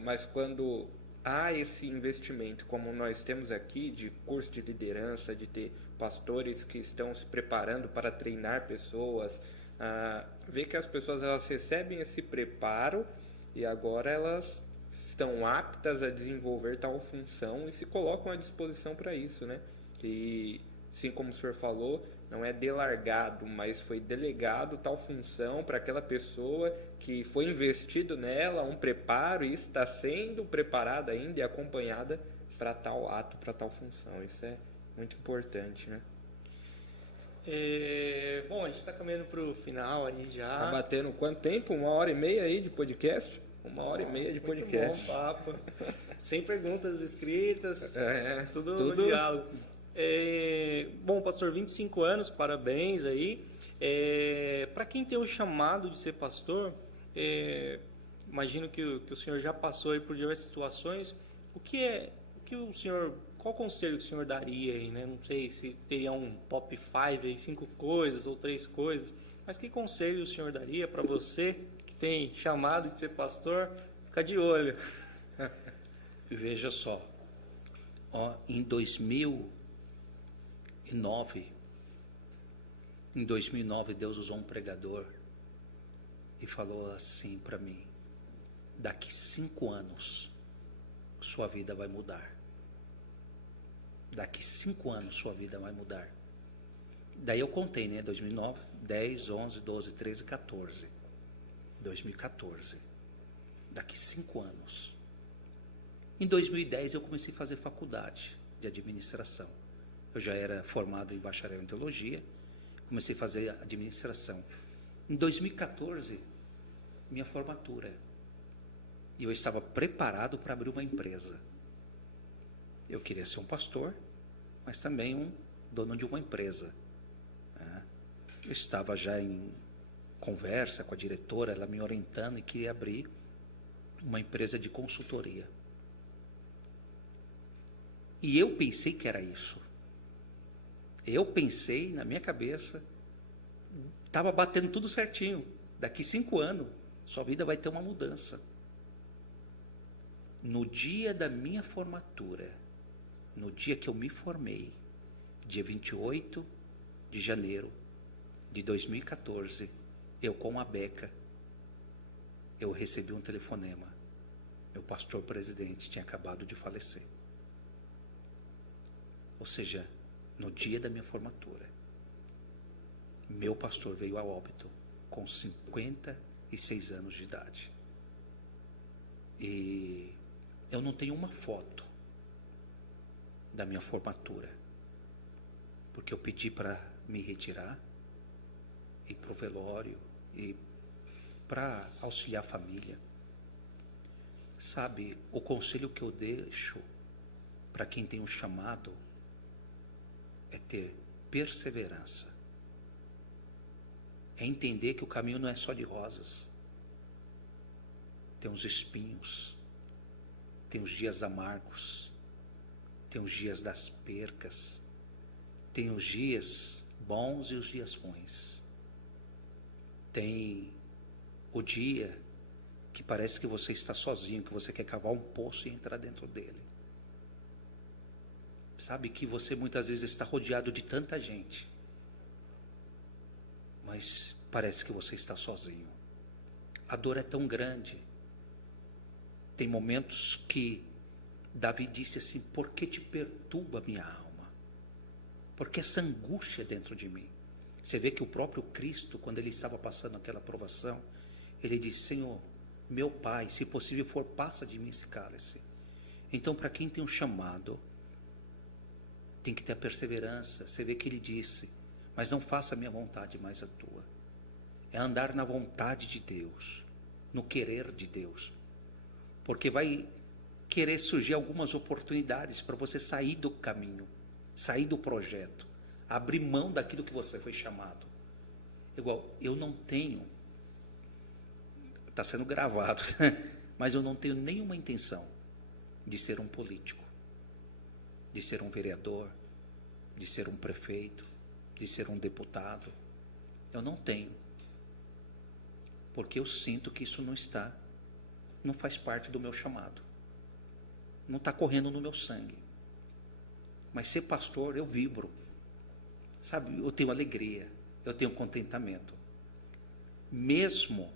Mas quando há esse investimento, como nós temos aqui, de curso de liderança, de ter pastores que estão se preparando para treinar pessoas, ver que as pessoas elas recebem esse preparo e agora elas estão aptas a desenvolver tal função e se colocam à disposição para isso, né? E, assim como o senhor falou, não é delargado, mas foi delegado tal função para aquela pessoa que foi investido nela, um preparo, e está sendo preparada ainda e acompanhada para tal ato, para tal função. Isso é muito importante, né? Bom, a gente está caminhando para o final aí já. Tá batendo quanto tempo? 1h30 aí de podcast? 1h30 de podcast. Muito bom papo. Sem perguntas escritas, tudo tudo no diálogo. Bom, pastor, 25 anos, parabéns aí. Para quem tem o chamado de ser pastor, imagino que o senhor já passou aí por diversas situações. Qual conselho que o senhor daria aí, né? Não sei se teria um top 5 aí, 5 coisas ou 3 coisas, mas que conselho o senhor daria para você que tem chamado de ser pastor? Fica de olho. Veja só, em 2009, Deus usou um pregador e falou assim para mim: daqui 5 anos sua vida vai mudar. Daqui 5 anos sua vida vai mudar. Daí eu contei, né? 2009, 10, 11, 12, 13, 14. 2014. Daqui 5 anos. Em 2010 eu comecei a fazer faculdade de administração. Eu já era formado em bacharel em teologia, comecei a fazer administração. Em 2014, minha formatura. E eu estava preparado para abrir uma empresa. Eu queria ser um pastor, mas também um dono de uma empresa. Eu estava já em conversa com a diretora, ela me orientando e queria abrir uma empresa de consultoria. E eu pensei que era isso. Eu pensei, na minha cabeça, estava batendo tudo certinho. Daqui 5 anos, sua vida vai ter uma mudança. No dia da minha formatura, no dia que eu me formei, dia 28 de janeiro de 2014, eu com a beca, eu recebi um telefonema. Meu pastor presidente tinha acabado de falecer. Ou seja, no dia da minha formatura, meu pastor veio a óbito com 56 anos de idade. E eu não tenho uma foto da minha formatura, porque eu pedi para me retirar, ir para o velório e para auxiliar a família. Sabe, o conselho que eu deixo para quem tem um chamado é ter perseverança. É entender que o caminho não é só de rosas. Tem os espinhos, tem os dias amargos, tem os dias das percas, tem os dias bons e os dias ruins. Tem o dia que parece que você está sozinho, que você quer cavar um poço e entrar dentro dele. Sabe que você muitas vezes está rodeado de tanta gente, mas parece que você está sozinho. A dor é tão grande. Tem momentos que Davi disse assim: por que te perturba minha alma? Por que essa angústia dentro de mim? Você vê que o próprio Cristo, quando ele estava passando aquela provação, ele disse: Senhor, meu Pai, se possível for, passa de mim esse cálice. Então, para quem tem um chamado, tem que ter a perseverança. Você vê que ele disse, mas não faça a minha vontade, mas a tua. É andar na vontade de Deus, no querer de Deus. Porque vai querer surgir algumas oportunidades para você sair do caminho, sair do projeto, abrir mão daquilo que você foi chamado. Igual, eu não tenho, está sendo gravado, mas eu não tenho nenhuma intenção de ser um político, de ser um vereador, de ser um prefeito, de ser um deputado. Eu não tenho. Porque eu sinto que isso não faz parte do meu chamado. Não está correndo no meu sangue. Mas ser pastor, eu vibro. Sabe, eu tenho alegria, eu tenho contentamento. Mesmo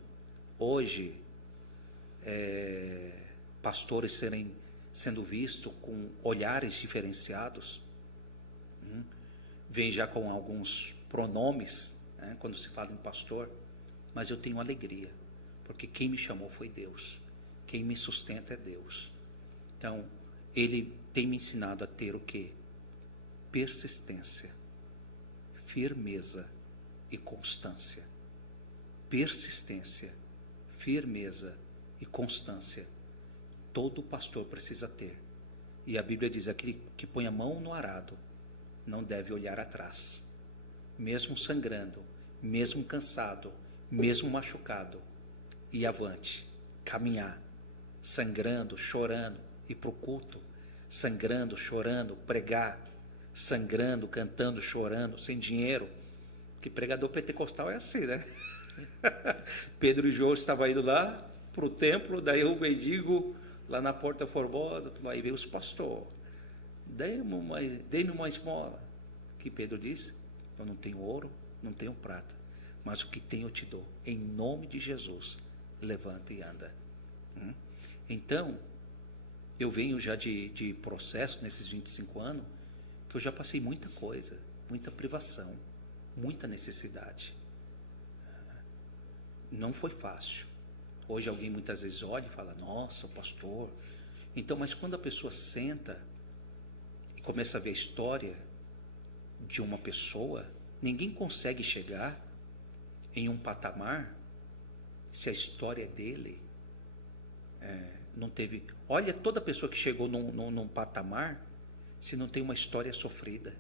hoje, pastores sendo vistos com olhares diferenciados, vem já com alguns pronomes, né, quando se fala em pastor, mas eu tenho alegria, porque quem me chamou foi Deus, quem me sustenta é Deus. Então, Ele tem me ensinado a ter o quê? Persistência, firmeza e constância. Persistência, firmeza e constância. Todo pastor precisa ter. E a Bíblia diz, aquele que põe a mão no arado não deve olhar atrás. Mesmo sangrando, mesmo cansado, mesmo machucado, e avante, caminhar, sangrando, chorando, ir para o culto, sangrando, chorando, pregar, sangrando, cantando, chorando, sem dinheiro. Que pregador pentecostal é assim, né? Pedro e João estavam indo lá para o templo, daí o mendigo lá na Porta Formosa, aí veio os pastores, dê-me uma esmola. Que Pedro disse, eu não tenho ouro, não tenho prata, mas o que tenho eu te dou, em nome de Jesus, levanta e anda. Então, eu venho já de processo nesses 25 anos, que eu já passei muita coisa, muita privação, muita necessidade. Não foi fácil. Hoje alguém muitas vezes olha e fala, nossa, o pastor. Então, mas quando a pessoa senta e começa a ver a história de uma pessoa, ninguém consegue chegar em um patamar se a história dele não teve... Olha toda pessoa que chegou num patamar, se não tem uma história sofrida,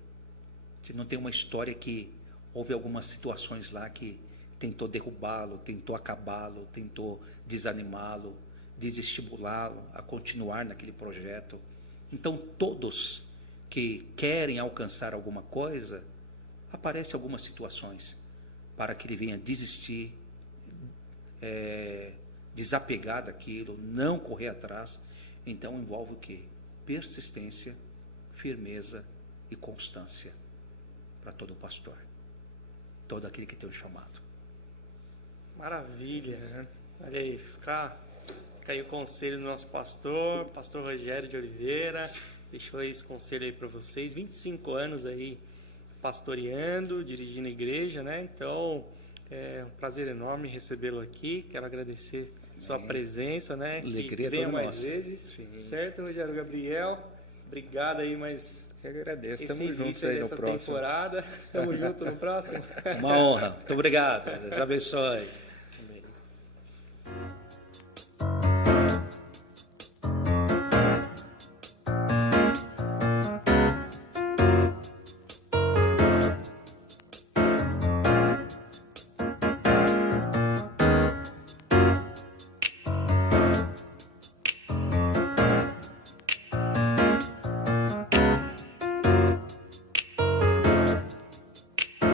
se não tem uma história que houve algumas situações lá que tentou derrubá-lo, tentou acabá-lo, tentou desanimá-lo, desestimulá-lo a continuar naquele projeto. Então, todos que querem alcançar alguma coisa, aparecem algumas situações para que ele venha desistir, desapegar daquilo, não correr atrás. Então, envolve o quê? Persistência, firmeza e constância para todo pastor, todo aquele que tem um chamado. Maravilha, né? Olha aí, fica aí o conselho do nosso pastor Rogério de Oliveira, deixou aí esse conselho aí para vocês, 25 anos aí pastoreando, dirigindo a igreja, né? Então, é um prazer enorme recebê-lo aqui, quero agradecer sua presença, né? Alegria que venha toda mais nossa. vezes, Sim. certo, Rogério Gabriel? Obrigado aí, mas... Eu agradeço, esse estamos juntos início aí no dessa próximo. temporada, estamos juntos no próximo? Uma honra, muito obrigado, Deus abençoe.